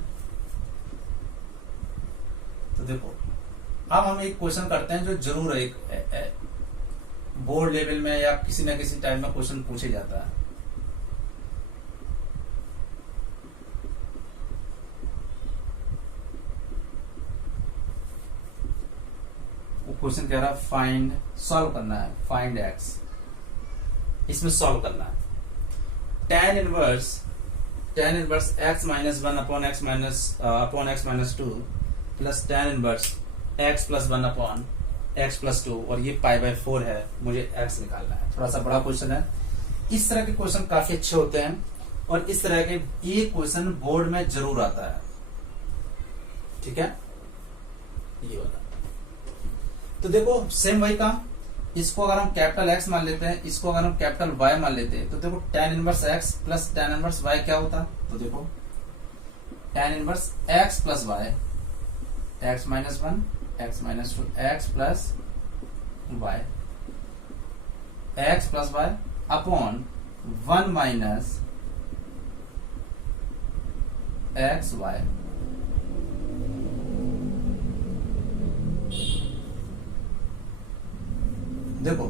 तो देखो, अब हम एक क्वेश्चन करते हैं जो जरूर एक बोर्ड लेवल में या किसी न किसी टाइम में क्वेश्चन पूछे जाता है। क्वेश्चन कह रहा है सॉल्व करना है, फाइंड एक्स। इसमें सॉल्व करना है। tan inverse x minus 1 upon x minus 2 plus tan inverse x plus 1 upon x plus 2, और ये π/4 है, मुझे x निकालना है। थोड़ा सा बड़ा क्वेश्चन है। इस तरह के क्वेश्चन काफी अच्छे होते हैं, और इस तरह के ये क्वेश्चन बोर्ड में जरूर आता है, ठीक है? ये वाला। तो देखो सेम वही काम, इसको अगर हम कैपिटल X मान लेते हैं, इसको अगर हम कैपिटल Y मान लेते हैं, तो देखो tan inverse X plus tan inverse Y क्या होता है? तो देखो tan inverse X plus Y, x minus 1, x minus 2, x plus y, x plus y upon 1 minus x y. देखो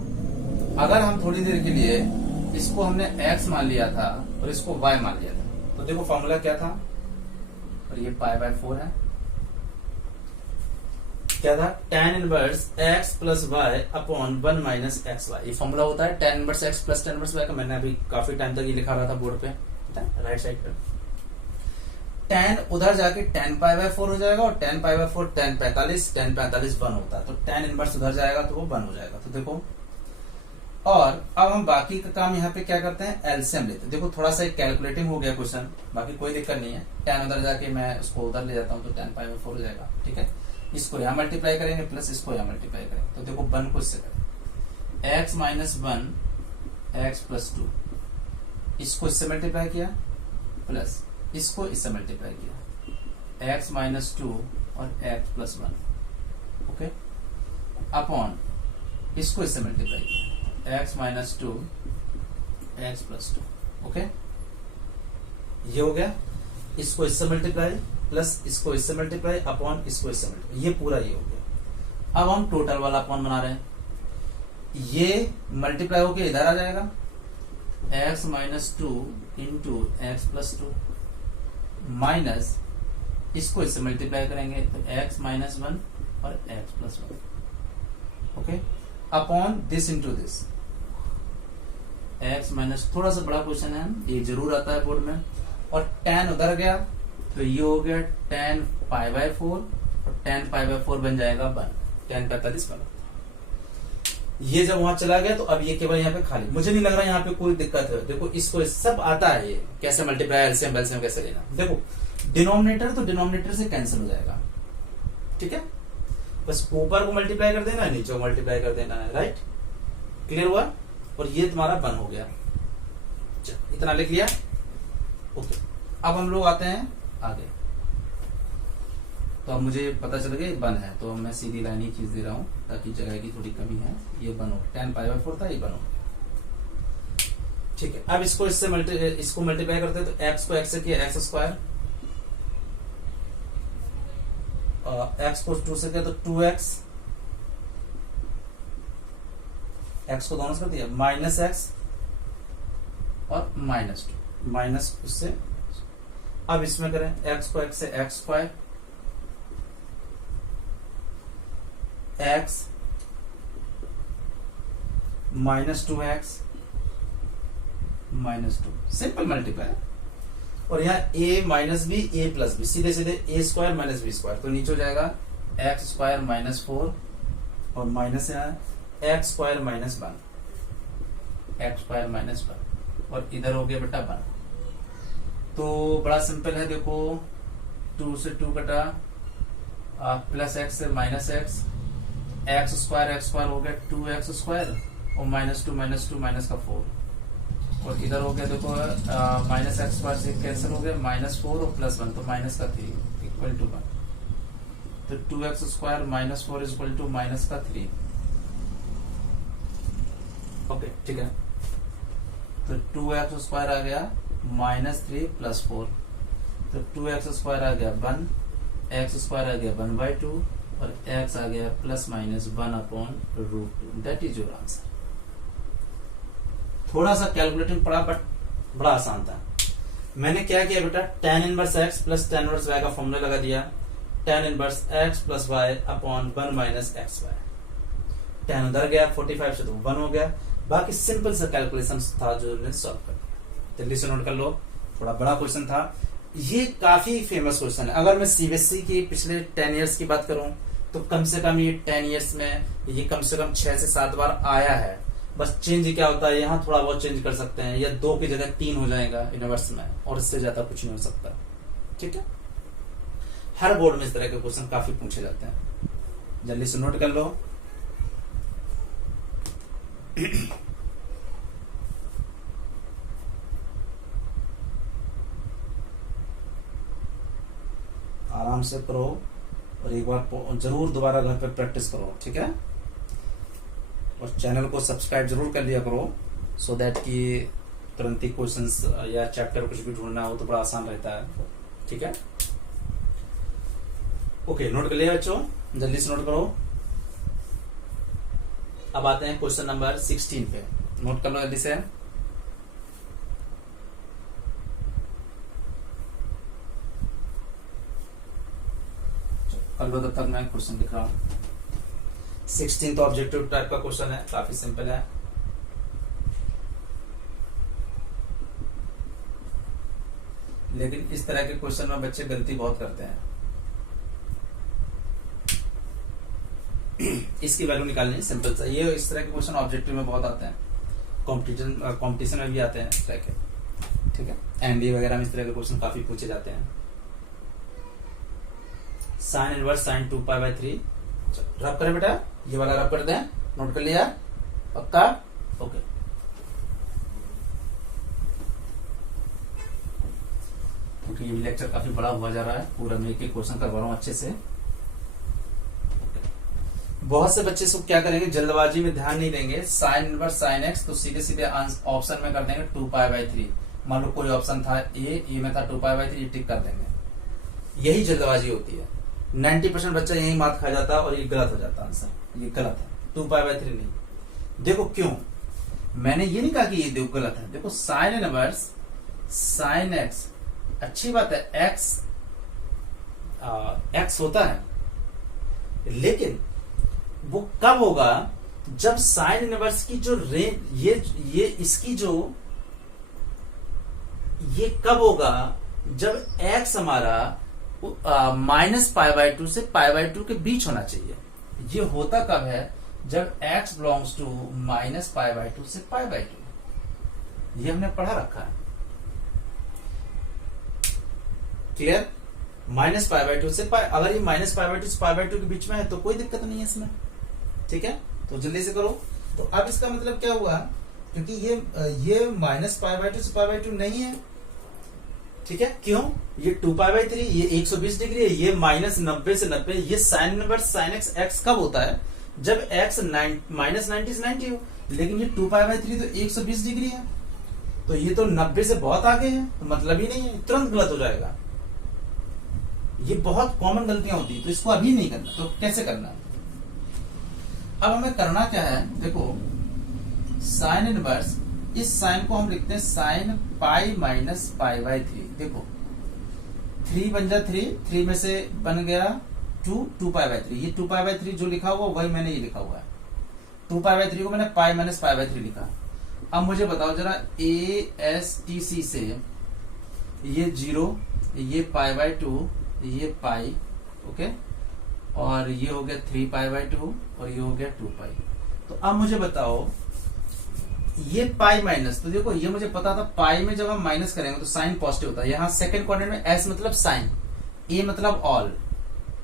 अगर हम थोड़ी देर के लिए इसको हमने x मान लिया था और इसको y मान लिया था, तो देखो फॉर्मूला क्या था, और ये π/4 है, क्या था, tan inverse x plus y upon 1 minus x y. ये फॉर्मूला होता है tan inverse x plus tan inverse y का। मैंने अभी काफी टाइम तक ये लिखा रहा था बोर्ड पे, राइट साइड पे। tan उधर जाके tan π/4 हो जाएगा, और tan π/4 tan 45 tan 45 1 होता है, तो tan इनवर्स उधर जाएगा तो वो 1 हो जाएगा। तो देखो, और अब हम बाकी का काम यहाँ पे क्या करते हैं, एलसीएम लेते हैं। देखो थोड़ा सा कैलकुलेटिंग हो गया क्वेश्चन, बाकी कोई दिक्कत नहीं है। tan उधर जाके मैं उसको उधर ले जाता हूँ, तो tan π/4 हो जाएगा, ठीक है। इसको यहाँ मल्टीप्लाई करेंगे प्लस इसको यहाँ मल्टीप्लाई करेंगे, तो देखो 1 को इससे करें, x माइनस 1 x प्लस 2, इसको इससे मल्टीप्लाई किया प्लस इसको इससे मल्टीप्लाई किया, x माइनस 2 और x प्लस 1, ओके, अपॉन इसको इससे मल्टीप्लाई किया, x minus 2 x plus 2, okay. ये हो गया, इसको इससे मल्टीप्लाई प्लस इसको इससे मल्टीप्लाई अपॉन इसको इससे मल्टीप्लाई, ये पूरा ये हो गया। अब हम टोटल वाला अपॉन बना रहे हैं, ये मल्टीप्लाई होके इधर आ जाएगा, x minus 2 into x plus 2 minus इसको इससे मल्टीप्लाई करेंगे तो x माइनस 1 और x plus 1, okay, upon this into this, x minus, थोड़ा सा बड़ा क्वेश्चन है, ये जरूर आता है बोर्ड में। और tan उधर गया तो ये हो गया tan π/4 और tan π/4 बन जाएगा 1, tan 45 बना। ये जब वहां चला गया तो अब ये केवल यहाँ पे खाली, मुझे नहीं लग रहा यहाँ पे कोई दिक्कत है। देखो इसको सब आता है, ये कैसे मल्टीप्लाई, एलसीएम एलसीएम कैसे लेना। देखो डिनोमिनेटर तो डिनोमिनेटर से कैंसिल हो जाएगा, ठीक है, बस ऊपर को मल्टीप्लाई कर देना है, नीचे को मल्टीप्लाई कर देना है, राइट, क्लियर हुआ। और ये तुम्हारा 1 हो गया, इतना लिख लिया, ओके। अब हम लोग आते हैं आगे, तो अब मुझे पता चल गया 1 है, तो मैं सीधी लाइन ही खींच दे रहा हूं ताकि जगह की थोड़ी कमी है। ये 1 हो, tan π/4 था, ये 1 हो, ठीक है। अब इसको इससे इसको मल्टीप्लाई करते हैं, तो x को x से किया x स्क्वायर, x को 2 से किया तो 2x, x को दोनों से कर दिया माइनस x और माइनस 2 माइनस उससे। अब इसमें करें x को x से x square, x minus 2x minus 2, simple multiply. और यहाँ a minus b a plus b, सीधे सीधे a square minus b square, तो नीचे हो जाएगा x स्क्वायर माइनस 4 और माइनस यहाँ x square minus 1, x square minus 1, और इधर हो गया बेटा 1। तो बड़ा सिंपल है, देखो 2 से 2 कटा, प्लस x से माइनस x स्क्वायर हो गया 2x स्क्वायर, और माइनस 2 माइनस का 4, और इधर हो गया देखो माइनस एक्स स्क्वायर से कैंसिल हो गया, माइनस 4 और प्लस 1, तो माइनस का 3 इक्वल टू 1, तो 2x square minus 4 equal to minus का 3, ओके, ठीक है। तो 2x स्क्वायर आ गया माइनस 3 प्लस 4, तो 2x स्क्वायर आ गया 1, x स्क्वायर आ गया 1/2, और x आ गया plus minus 1/√2, that is your answer. थोड़ा सा कैलकुलेटिंग पड़ा बट बड़ा आसान था। मैंने क्या किया बेटा, tan inverse x plus tan inverse y का फॉर्मूला लगा दिया, tan inverse x plus y upon 1 minus x y. tan उधर गया 45 से तो 1 हो गया। बाकी सिंपल सा कैलकुलेशन था जो हमने सॉल्व कर दिया। जल्दी से नोट कर लो, थोड़ा बड़ा क्वेश्चन था, ये काफी फेमस क्वेश्चन है। अगर मैं सीबीएसई की पिछले 10 इयर्स की बात करूं तो कम से कम ये 10 इयर्स में ये कम से कम 6 से 7 बार आया है। बस चेंज क्या होता है, यहाँ थोड़ा बहुत चेंज कर सकते हैं, या 2 की जगह 3 हो जाएगा यूनिवर्स में, और इससे ज्यादा कुछ नहीं हो सकता, ठीक है। हर बोर्ड में इस तरह के क्वेश्चन काफी पूछे जाते हैं, जल्दी से नोट कर लो। आराम से करो और एक बार जरूर दोबारा घर पे प्रैक्टिस करो, ठीक है। और चैनल को सब्सक्राइब जरूर कर लिया करो, सो दैट कि तुरंत ही क्वेश्चंस या चैप्टर कुछ भी ढूंढना हो तो बड़ा आसान रहता है, ठीक है। ओके, नोट कर लिया बच्चों, जल्दी से नोट करो। अब आते हैं क्वेश्चन नंबर 16 पे, नोट कर लो जल्दी से। कर लो तब तक मैं क्वेश्चन लिख रहा हूं। 16 तो ऑब्जेक्टिव टाइप का क्वेश्चन है, काफी सिंपल है। लेकिन इस तरह के क्वेश्चन में बच्चे गलती बहुत करते हैं। इसकी वैल्यू निकालनी सिंपल सा, ये इस तरह के क्वेश्चन ऑब्जेक्टिव में बहुत आते हैं, कंपटीशन में भी आते हैं इस तरह के, ठीक है। एनडीए वगैरह में इस तरह के क्वेश्चन काफी पूछे जाते हैं। साइन इनवर्स साइन 2π/3 रब करें बेटा, ये वाला रब कर दें, नोट कर लिया पक्का, ओके। क्योंकि ये भी लेक्चर काफी बड़ा हुआ जा रहा है, पूरा मैं एक क्वेश्चन करवा रहा हूं अच्छे से। बहुत से बच्चे इसको क्या करेंगे, जल्दबाजी में ध्यान नहीं देंगे, साइन इनवर्स साइन एक्स तो सीधे सीधे ऑप्शन में कर देंगे 2π/3। मान लो कोई ऑप्शन था ए में था 2π/3, टिक कर देंगे। यही जल्दबाजी होती है, 90% बच्चा यही मात खा जाता है और ये गलत हो जाता है आंसर, ये गलत है, 2π/3 नहीं। देखो क्यों, मैंने ये नहीं कहा कि ये देखो गलत है। देखो साइन इनवर्स साइन एक्स, अच्छी बात है, एक्स होता है, लेकिन वो कब होगा जब साइन इनवर्स की जो रेंज ये इसकी जो ये कब होगा जब x हमारा -π/2 से π/2 के बीच होना चाहिए। ये होता कब है, जब x बिलोंग्स टू -π/2 से π/2। ये हमने पढ़ा रखा है, क्लियर। -π/2 से अगर ये -π/2 से π/2 के बीच में है तो कोई दिक्कत नहीं है इसमें, ठीक है। तो जल्दी से करो। तो अब इसका मतलब क्या हुआ, क्योंकि ये -π/2 से π/2 नहीं है, ठीक है। क्यों, ये 2π/3, ये 120 डिग्री है, ये -90 से 90। ये साइन इनवर्स साइन एक्स कब होता है, जब x -90 से 90 हो, लेकिन ये 2π/3 तो 120 डिग्री है, तो ये तो 90 से बहुत आगे है, तो मतलब ही नहीं है, तुरंत गलत हो जाएगा। ये बहुत कॉमन गलतियां होती है, तो इसको अभी नहीं करना। तो कैसे करना है, अब हमें करना क्या है, देखो साइन इनवर्स, इस साइन को हम लिखते हैं साइन π-π/3। देखो 3 बन जा 3 में से बन गया 2π/3। ये 2π/3 जो लिखा हुआ वही मैंने ये लिखा हुआ है, 2π/3 को मैंने π-π/3 लिखा। अब मुझे बताओ जरा, ASTC से ये 0, ये π/2, ये पाई, ओके, और ये हो गया 3π/2 और ये हो गया 2π। तो अब मुझे बताओ ये पाई माइनस, तो देखो ये मुझे पता था, पाई में जब हम माइनस करेंगे तो साइन पॉजिटिव होता है। यहाँ सेकंड क्वाड्रेंट में एस मतलब साइन, ए मतलब ऑल,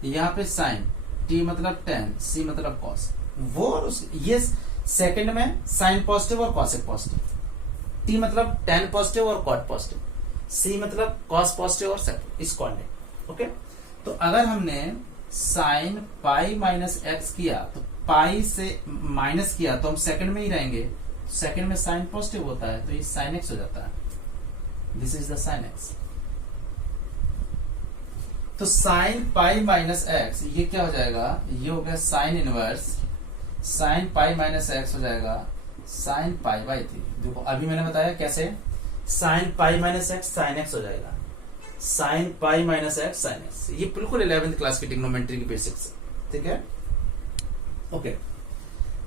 यहाँ पे साइन, टी मतलब टेन, सी मतलब कॉस। वो ये सेकंड में साइन पॉजिटिव और कॉसेक पॉजिटिव, टी मतलब टेन पॉजिटिव और कॉट पॉजिटिव, सी मतलब कॉस पॉजिटिव और सेक इस क्वाड्रेंट, ओके। तो अगर हमने साइन पाई माइनस एक्स किया तो पाई से माइनस किया तो हम सेकंड में ही रहेंगे, सेकंड में साइन पॉजिटिव होता है तो ये साइन एक्स हो जाता है, this is the sine x. तो साइन पाई माइनस एक्स ये क्या हो जाएगा, ये हो गया sine inverse sine pi minus x हो जाएगा साइन π/3। देखो अभी मैंने बताया कैसे, sine pi minus x sine x हो जाएगा, sine pi minus x sine x. ये बिल्कुल 11th क्लास की ट्रिग्नोमेट्री की बेसिक्स, ठीक है, ओके।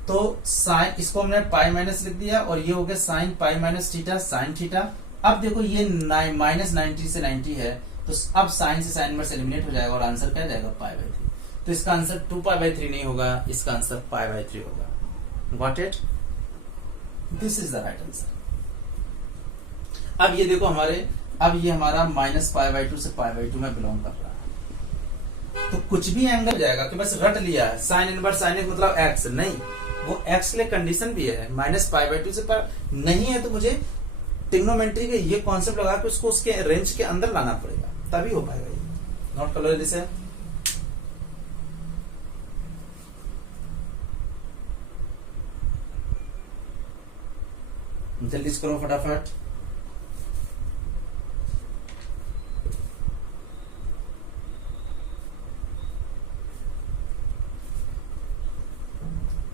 तो साइन, इसको हमने पाई माइनस लिख दिया और ये हो गया sine pi minus theta sine theta. अब देखो ये -90 से 90 है, तो अब साइन से साइन इनवर्स एलिमिनेट हो जाएगा और आंसर क्या जाएगा π/3। तो इसका आंसर 2π/3 नहीं होगा, इसका आंसर π/3 होगा। Got it, this is the right answer. अब ये देखो हमारे, अब ये हमारा -π/2 से π/2 में बिलोंग कर रहा है, तो कुछ भी एंगल जाएगा कि बस रट लिया है साइन इनवर्स साइन एक्स मतलब एक्स, नहीं, वो एक्स के लिए कंडीशन भी है, -π/2 से नहीं है, तो मुझे ट्रिग्नोमेट्री के ये कॉन्सेप्ट लगा के उसको उसके रेंज के अंदर लाना पड़ेगा, तभी हो पाएगा ये। नोट कर लो जल्दी से। जल्दी से करो फटाफट।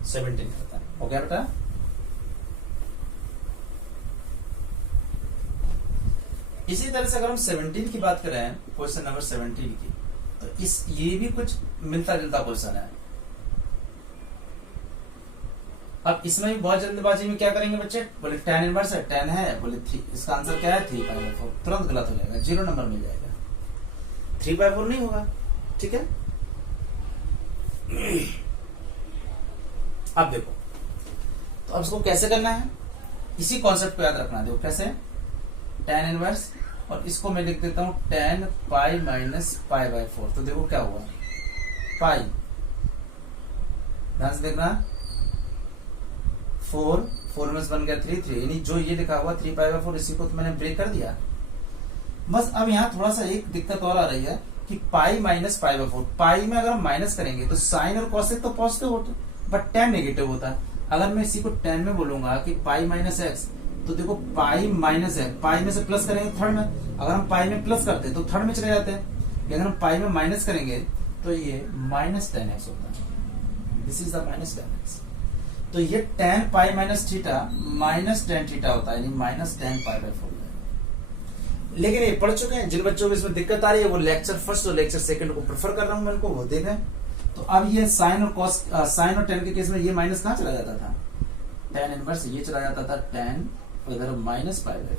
सेवेंटीन करता है। हो गया बेटा। इसी तरह से अगर हम 17 की बात करें, क्वेश्चन नंबर 17 की, तो ये भी कुछ मिलता जुलता क्वेश्चन है। अब इसमें भी बहुत जल्दबाजी में क्या करेंगे बच्चे, बोले tan इनवर्स है, tan है, बोले इसका आंसर क्या है 3/4, तुरंत गलत हो जाएगा, 0 नंबर मिल जाएगा, 3/4 नहीं होगा। ठीक है, अब देखो, तो अब इसको कैसे करना है, इसी कॉन्सेप्ट को याद रखना। देखो कैसे, tan इनवर्स, और इसको मैं लिख देता हूं tan पाई माइनस π/4। तो देखो क्या हुआ, पाई, ध्यान से देखना, 4 में से बन गया 3, यानी जो ये लिखा हुआ 3π/4, इसी को तो मैंने ब्रेक कर दिया। बस अब यहाँ थोड़ा सा एक दिक्कत और आ रही है कि पाई माइनस π/4, पाई में अगर हम माइनस करेंगे तो साइन और कॉसेक तो पॉजिटिव होते, बट tan नेगेटिव होता है। अगर मैं इसी को tan में बोलूंगा कि पाई माइनस एक्स, तो देखो पाई माइनस है, पाई में से प्लस करेंगे थर्ड में, अगर हम पाई में प्लस करते तो थर्ड में चले जाते हैं, लेकिन हम पाई में माइनस करेंगे तो ये माइनस tan x होता है। This is the minus tan x। तो ये tan pi minus theta minus tan theta होता है, यानी माइनस tan π/4। लेकिन ये पढ़ चुके हैं, जिन बच्चों को इसमें दिक्कत आ रही है वो लेक्चर फर्स्ट और लेक्चर सेकंड को प्रेफर कर रहा हूं मैं उनको, वो देखें। तो अब ये साइन और कॉस, साइन और tan के केस में ये माइनस कहां चला जाता था, tan इनवर्स ये चला जाता था tan इधर माइनस π/4।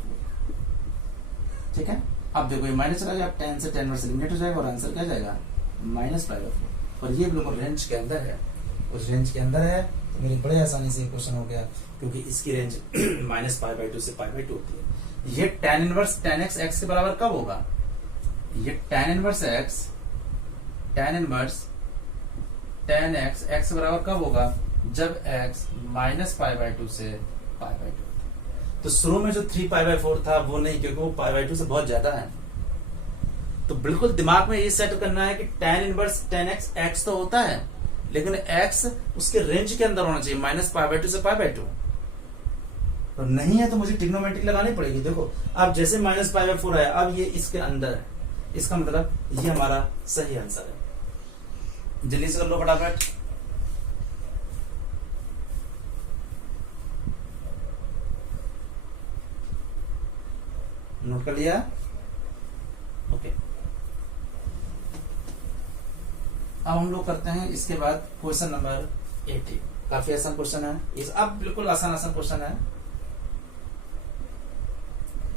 ठीक है, अब देखो ये माइनस चला गया, tan से tan इनवर्स एलिमिनेट हो जाएगा और आंसर क्या जाएगा माइनस π/4। और ये बिल्कुल रेंज के अंदर है, उस रेंज के अंदर है, तो मेरे बड़े आसानी से क्वेश्चन हो गया, क्योंकि इसकी रेंज माइनस π/2 से π/2 होती है। ये tan inverse tan x x के बराबर कब होगा, ये tan inverse x tan inverse tan x x के बराबर कब होगा, जब x माइनस π/2 से π/2। तो शुरू में जो 3π/4 था वो नहीं, क्योंकि वो π/2 से बहुत ज्यादा है। तो बिल्कुल दिमाग में ये सेट करना है कि tan inverse tan x x तो होता है, लेकिन x उसके रेंज के अंदर होना चाहिए, माइनस π/2 से π/2। तो नहीं है तो मुझे ट्रिग्नोमेट्रिक लगानी पड़ेगी। देखो अब जैसे माइनस π/4 है, अब ये इसके अंदर है, इसका मतलब ये हमारा सही आंसर है। जल्दी से कर लो फटाफट। नोट कर लिया, ओके। अब हम लोग करते हैं इसके बाद क्वेश्चन नंबर 80। काफी आसान क्वेश्चन है, इस अब बिल्कुल आसान क्वेश्चन है।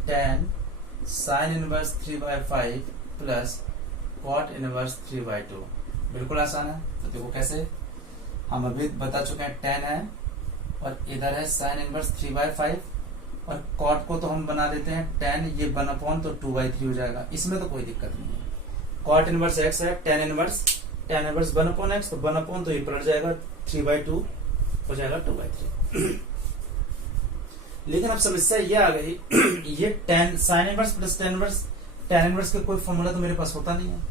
tan sin inverse 3/5 plus cot inverse 3/2, बिल्कुल आसान है। तो देखो कैसे, हम अभी बता चुके हैं tan है और इधर है sin इनवर्स 3/5, और cot को तो हम बना देते हैं tan, ये 1/, तो 2/3 हो जाएगा, इसमें तो कोई दिक्कत नहीं है। cot इनवर्स x है, tan इनवर्स 1/x, तो 1/, तो ये पलट जाएगा 3/2 हो जाएगा 2/3। लेकिन अब समस्या ये आ गई, ये tan sin inverse plus tan inverse के कोई फॉर्मूला तो मेरे पास होता नहीं है,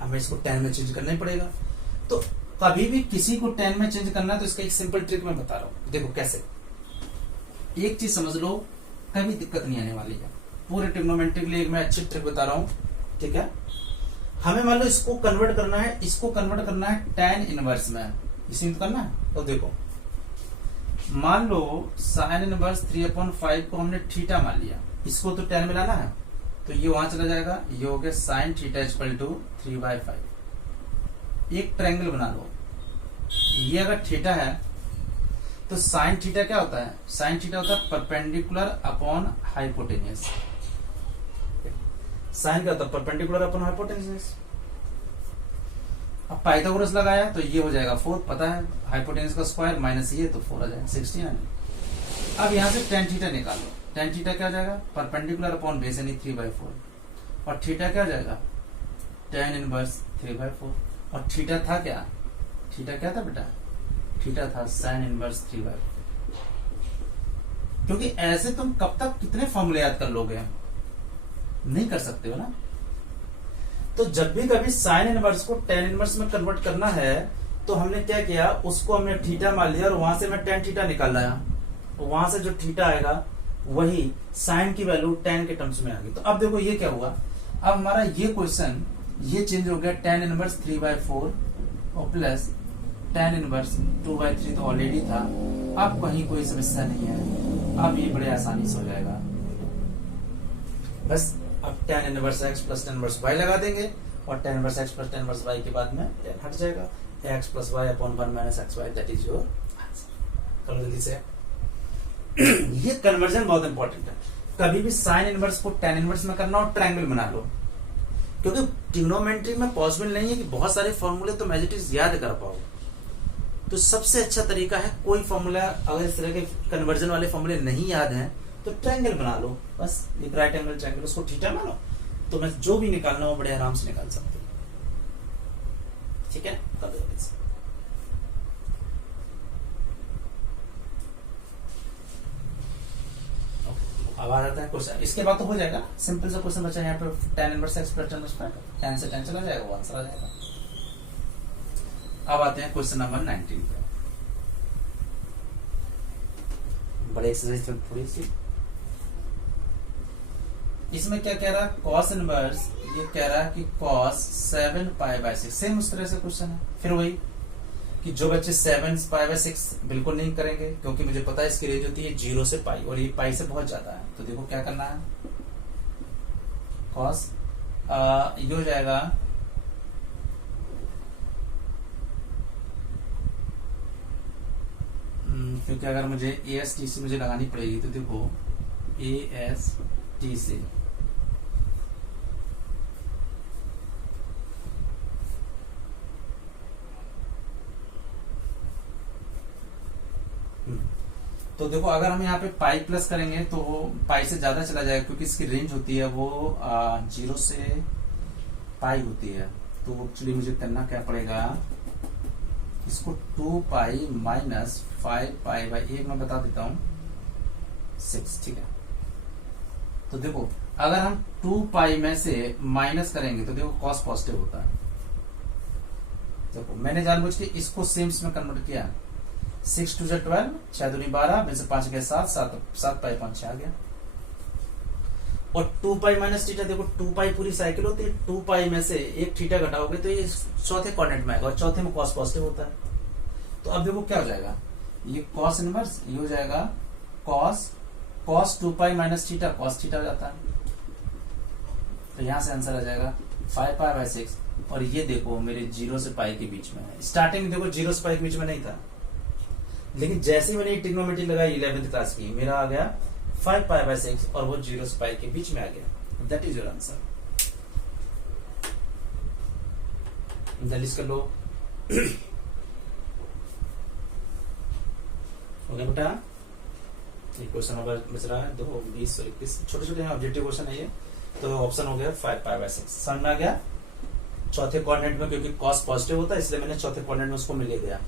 हमें इसको tan में चेंज करना ही पड़ेगा। तो कभी भी किसी को tan में चेंज करना है तो इसका एक सिंपल ट्रिक मैं बता रहा हूं। देखो कैसे, एक चीज समझ लो, कभी दिक्कत नहीं आने वाली है। पूरे ट्रिग्नोमेट्री के लिए एक मैं अच्छी ट्रिक बता रहा हूं, ठीक है। हमें मान लो इसको कन्वर्ट करना है, इसको कन्वर्ट करना है tan इनवर्स में, इसी में करना है। तो देखो मान लो sin इनवर्स 3/5 को हमने थीटा मान लिया, इसको तो tan में लाना है, तो ये वहां चला जाएगा, ये हो गया sin थीटा इक्वल टू 3/5। एक ट्रायंगल बना लो, ये अगर थीटा है तो sin थीटा क्या होता है, sin थीटा होता है परपेंडिकुलर अपॉन हाइपोटेन्यूस। साइन क्या होता है, परपेंडिकुलर अपॉन हाइपोटेन्यूस। अब पाइथागोरस लगाया तो ये हो जाएगा 4, पता है हाइपोटेन्यूस का स्क्वायर माइनस ये, तो 4 आ जाएगा 16। अब यहां से tan थीटा निकालो, tan थीटा क्या हो जाएगा, परपेंडिकुलर अपॉन बेस यानी 3/4, और थीटा क्या हो जाएगा tan इनवर्स 3/4। और थीटा था क्या, थीटा क्या था बेटा, थीटा था sin इनवर्स 3/4। क्योंकि ऐसे तुम कब तक कितने फॉर्मूले याद कर लोगे, नहीं कर सकते हो ना। तो जब भी कभी साइन इनवर्स को tan इनवर्स में कन्वर्ट करना है तो हमने क्या किया, उसको हमने थीटा मान लिया और वहां से मैं tan थीटा निकाल लाया, वहां से जो थीटा आएगा वही साइन की वैल्यू tan के टर्म्स में आ गई। तो अब देखो ये क्या हुआ, अब हमारा ये क्वेश्चन ये चेंज हो गया tan इनवर्स 3/4 और प्लस tan इनवर्स 2/3 तो ऑलरेडी था, अब कहीं कोई समस्या नहीं है, अब ये बड़े आसानी से हो जाएगा। बस अब tan inverse x plus tan inverse y लगा देंगे और tan inverse x plus tan inverse y के बाद में tan हट जाएगा, x plus y upon 1 minus xy, that is your answer. करो जल्दी से। ये कन्वर्जन बहुत इंपॉर्टेंट है। कभी भी साइन इनवर्स को tan इनवर्स में करना और ट्रायंगल बना लो, क्योंकि ट्रिग्नोमेट्री में पॉसिबल नहीं है कि बहुत सारे फॉर्मूले तुम एज इट इज याद कर पाओ। तो सबसे अच्छा तरीका है, कोई फॉर्मूला अगर इस तरह के कन्वर्जन वाले फॉर्मूले नहीं याद हैं तो ट्रायंगल बना लो, बस एक राइट एंगल ट्रायंगल, उसको थीटा मानो, तो मैं जो भी निकालना हो बड़े आराम से निकाल सकते हो। ठीक है, कर दो जल्दी से। अब आ जाता है क्वेश्चन, इसके बाद तो हो जाएगा, सिंपल सा क्वेश्चन बचा है यहाँ पे, tan inverse x plus tan inverse y, tan से tan चला जाएगा, वो आंसर आ जाएगा। अब आते हैं क्वेश्चन नंबर 19 पे। बड़े एक्सरसाइज थोड़ी सी। इसमें क्या कह रहा है, cos इनवर्स, ये कह रहा है कि cos 7π/6, सेम उस तरह से क्वेश्चन है। फिर वही कि जो बच्चे 7π/6 बिल्कुल नहीं करेंगे, क्योंकि मुझे पता है इसकी रेंज होती है 0 से पाई और ये पाई से बहुत ज्यादा है, तो देखो क्या करना है, cos ये हो जाएगा क्योंकि अगर मुझे ASTC मुझे लगानी पड़ेगी, तो देखो ASTC तो देखो अगर हम यहाँ पे पाई प्लस करेंगे तो पाई से ज्यादा चला जाएगा, क्योंकि इसकी रेंज होती है वो 0 से पाई होती है। तो एक्चुअली मुझे करना क्या पड़ेगा, इसको 2 पाई माइनस 5 पाई बाई 1 मैं बता देता हूं 6। ठीक है, तो देखो अगर हम 2 पाई में से माइनस करेंगे तो देखो कॉस पॉजिटिव होता है। देखो मैंने जानबूझ के इसको सेम्स में कन्वर्ट किया, 6 2 से 12, 6 दूनी 12, में से 5 गया 7, 7 पाई 5 6 आ गया। और 2 पाई माइनस थीटा, देखो 2 पाई पूरी साइकिल होती है, 2 पाई में से एक थीटा घटाओगे तो ये चौथे क्वाड्रेंट में आएगा, और चौथे में कॉस पॉजिटिव होता है। तो अब देखो क्या हो जाएगा, ये कॉस इनवर्स, ये हो जाएगा cos 2 pi minus theta, cos theta हो जाता है। तो यहां से आंसर आ जाएगा 5π/6, और ये देखो मेरे 0 से पाई के बीच में है। स्टार्टिंग में देखो 0 से पाई के बीच में नहीं था, लेकिन जैसे ही मैंने ट्रिग्नोमेट्री लगाई 11th क्लास की, मेरा आ गया 5π/6 और वो 0 से पाई के बीच में आ गया। That is your answer. जल्दी कर लो। हो गया बेटा, ये क्वेश्चन नंबर बच रहा है 2, 20 और 21, छोटे छोटे ऑब्जेक्टिव क्वेश्चन है ये। तो ऑप्शन हो गया 5π/6। समझ में आ गया, चौथे क्वाड्रेंट में क्योंकि कॉस पॉजिटिव होता है इसलिए मैंने चौथे क्वाड्रेंट में उसको मिले गया।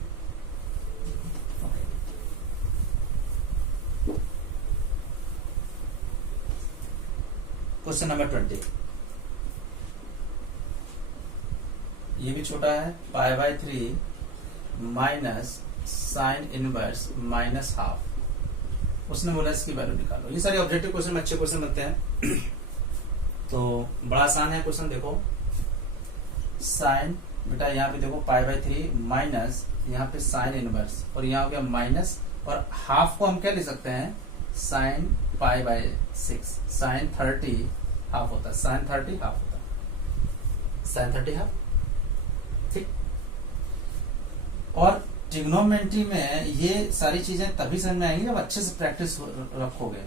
क्वेश्चन नंबर 20, ये भी छोटा है, π/3 minus sine inverse minus half. उसने बोला इसकी वैल्यू निकालो। ये सारे ऑब्जेक्टिव क्वेश्चन में अच्छे क्वेश्चन बनते हैं। तो बड़ा आसान है क्वेश्चन, देखो साइन, बेटा यहाँ पे देखो π/3 माइनस यहाँ पे साइन इनवर्स, और यहाँ हो गया माइनस, और हाफ को हम क्या ले सकते हैं, साइन π/6, साइन 30 हाफ होता है, साइन 30 हाफ होता है, साइन 30 हाफ। ठीक, और ट्रिग्नोमेट्री में ये सारी चीजें तभी समझ में आएंगी जब अच्छे से प्रैक्टिस रखोगे।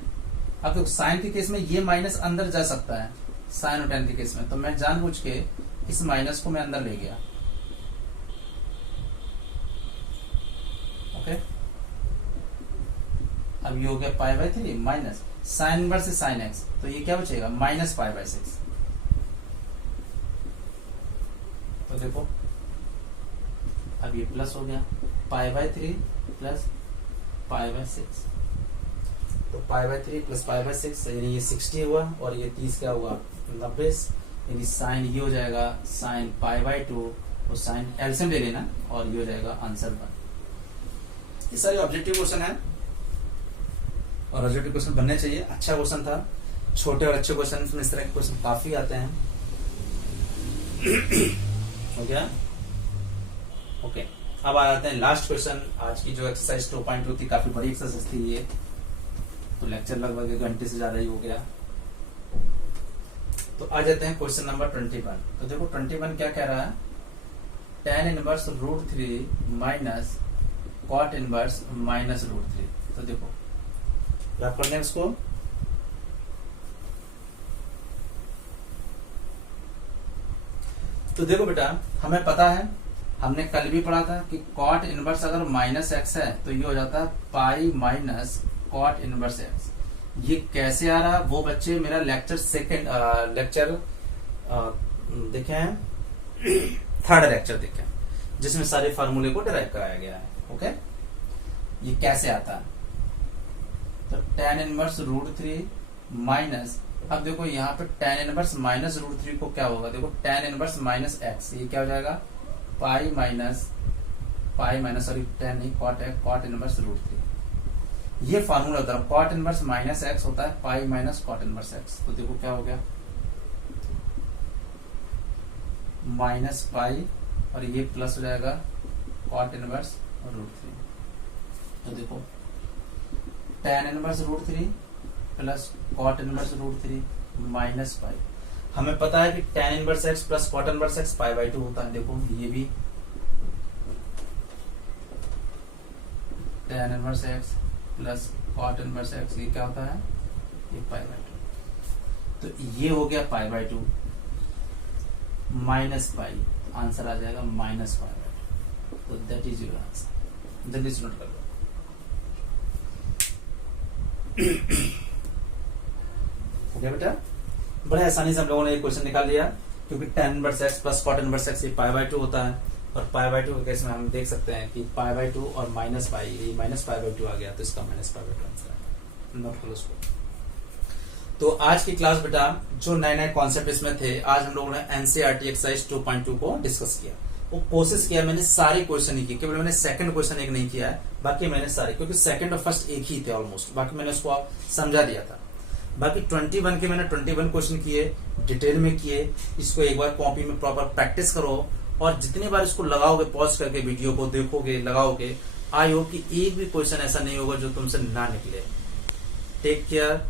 अब तो साइन के केस में ये माइनस अंदर जा सकता है, साइन और टेन के केस में, तो मैं जानबूझ के इस माइनस को मैं अंदर ले गया। ओके, अब ये हो गया π/3 माइनस साइन इनवर्स से साइन एक्स, तो ये क्या बचेगा, माइनस π/6। तो देखो अब ये प्लस हो गया, π/3 प्लस π/6, तो π/3 प्लस π/6 यानी ये 60 हुआ, और ये 30 क्या हुआ, 90, यानी साइन ये हो जाएगा साइन π/2, और साइन एलसीएम ले लेना, और ये हो जाएगा आंसर 1। ये सारे ऑब्जेक्टिव क्वेश्चन है, और ऑब्जेक्टिव क्वेश्चन बनने चाहिए। अच्छा क्वेश्चन था, छोटे और अच्छे क्वेश्चन में इस तरह के क्वेश्चन काफी आते हैं। हो गया, ओके। अब आ जाते हैं लास्ट क्वेश्चन। आज की जो एक्सरसाइज 2.2 थी, काफी बड़ी एक्सरसाइज थी ये, तो लेक्चर लगभग 1 घंटे से ज्यादा ही हो गया। तो आ जाते हैं क्वेश्चन नंबर 21। तो देखो 21 क्या कह रहा है, tan inverse √3 minus cot inverse minus √3। तो देखो क्या करना है इसको, तो देखो बेटा हमें पता है, हमने कल भी पढ़ा था कि cot इनवर्स अगर माइनस एक्स है तो ये हो जाता है pi minus cot inverse X. ये कैसे आ रहा, वो बच्चे मेरा लेक्चर देखे हैं, थर्ड लेक्चर देखे, जिसमें सारे फार्मूले को डिराइव कराया गया है। ओके, ये कैसे आता है, तो tan इनवर्स √3 माइनस, अब देखो यहाँ पे tan इनवर्स माइनस √3 को क्या होगा, देखो tan इनवर्स माइनस एक्स, ये क्या हो जाएगा पाई माइनस सॉरी tan नहीं cot है, cot इनवर्स √3। ये फार्मूला होता है, cot इनवर्स माइनस एक्स होता है pi minus cot inverse x. तो देखो क्या हो गया, माइनस पाई और ये प्लस हो जाएगा cot इनवर्स √3। तो देखो tan inverse √3 plus cot inverse √3 minus pi. हमें पता है कि tan inverse X plus cot inverse X पाई/2 होता है। देखो ये भी tan inverse X plus cot inverse X, ये क्या होता है, ये पाई/2। तो ये हो गया पाई/2 माइनस पाई, आंसर आ जाएगा माइनस पाई/2। तो दैट इज योर आंसर। जल्दी से नोट कर लो। हो गया बेटा, बड़े आसानी से हम लोगों ने एक क्वेश्चन निकाल लिया, क्योंकि tan inverse X plus cot inverse X ये पाई/2 होता है, और पाई/2 के केस में हम देख सकते हैं कि पाई/2 और माइनस पाई, ये माइनस पाई/2 आ गया, तो इसका माइनस पाई/2 आंसर आएगा। नोट करो उसको। तो आज की क्लास बेटा जो नए नए कॉन्सेप्ट इसमें थे, आज हम लोगों ने एनसीईआरटी एक्सरसाइज 2.2 को डिस्कस किया। वो कोशिश किया मैंने सारे क्वेश्चन ही किए, केवल मैंने सेकंड क्वेश्चन एक नहीं किया है, बाकी मैंने सारे, क्योंकि सेकंड और फर्स्ट एक ही थे ऑलमोस्ट, बाकी मैंने उसको समझा दिया था। बाकी 21 के मैंने 21 क्वेश्चन किए, डिटेल में किए। इसको एक बार कॉपी में प्रॉपर प्रैक्टिस करो, और जितनी बार इसको लगाओगे, पॉज करके वीडियो को देखोगे, लगाओगे, आई होप कि एक भी क्वेश्चन ऐसा नहीं होगा जो तुमसे ना निकले। Take care.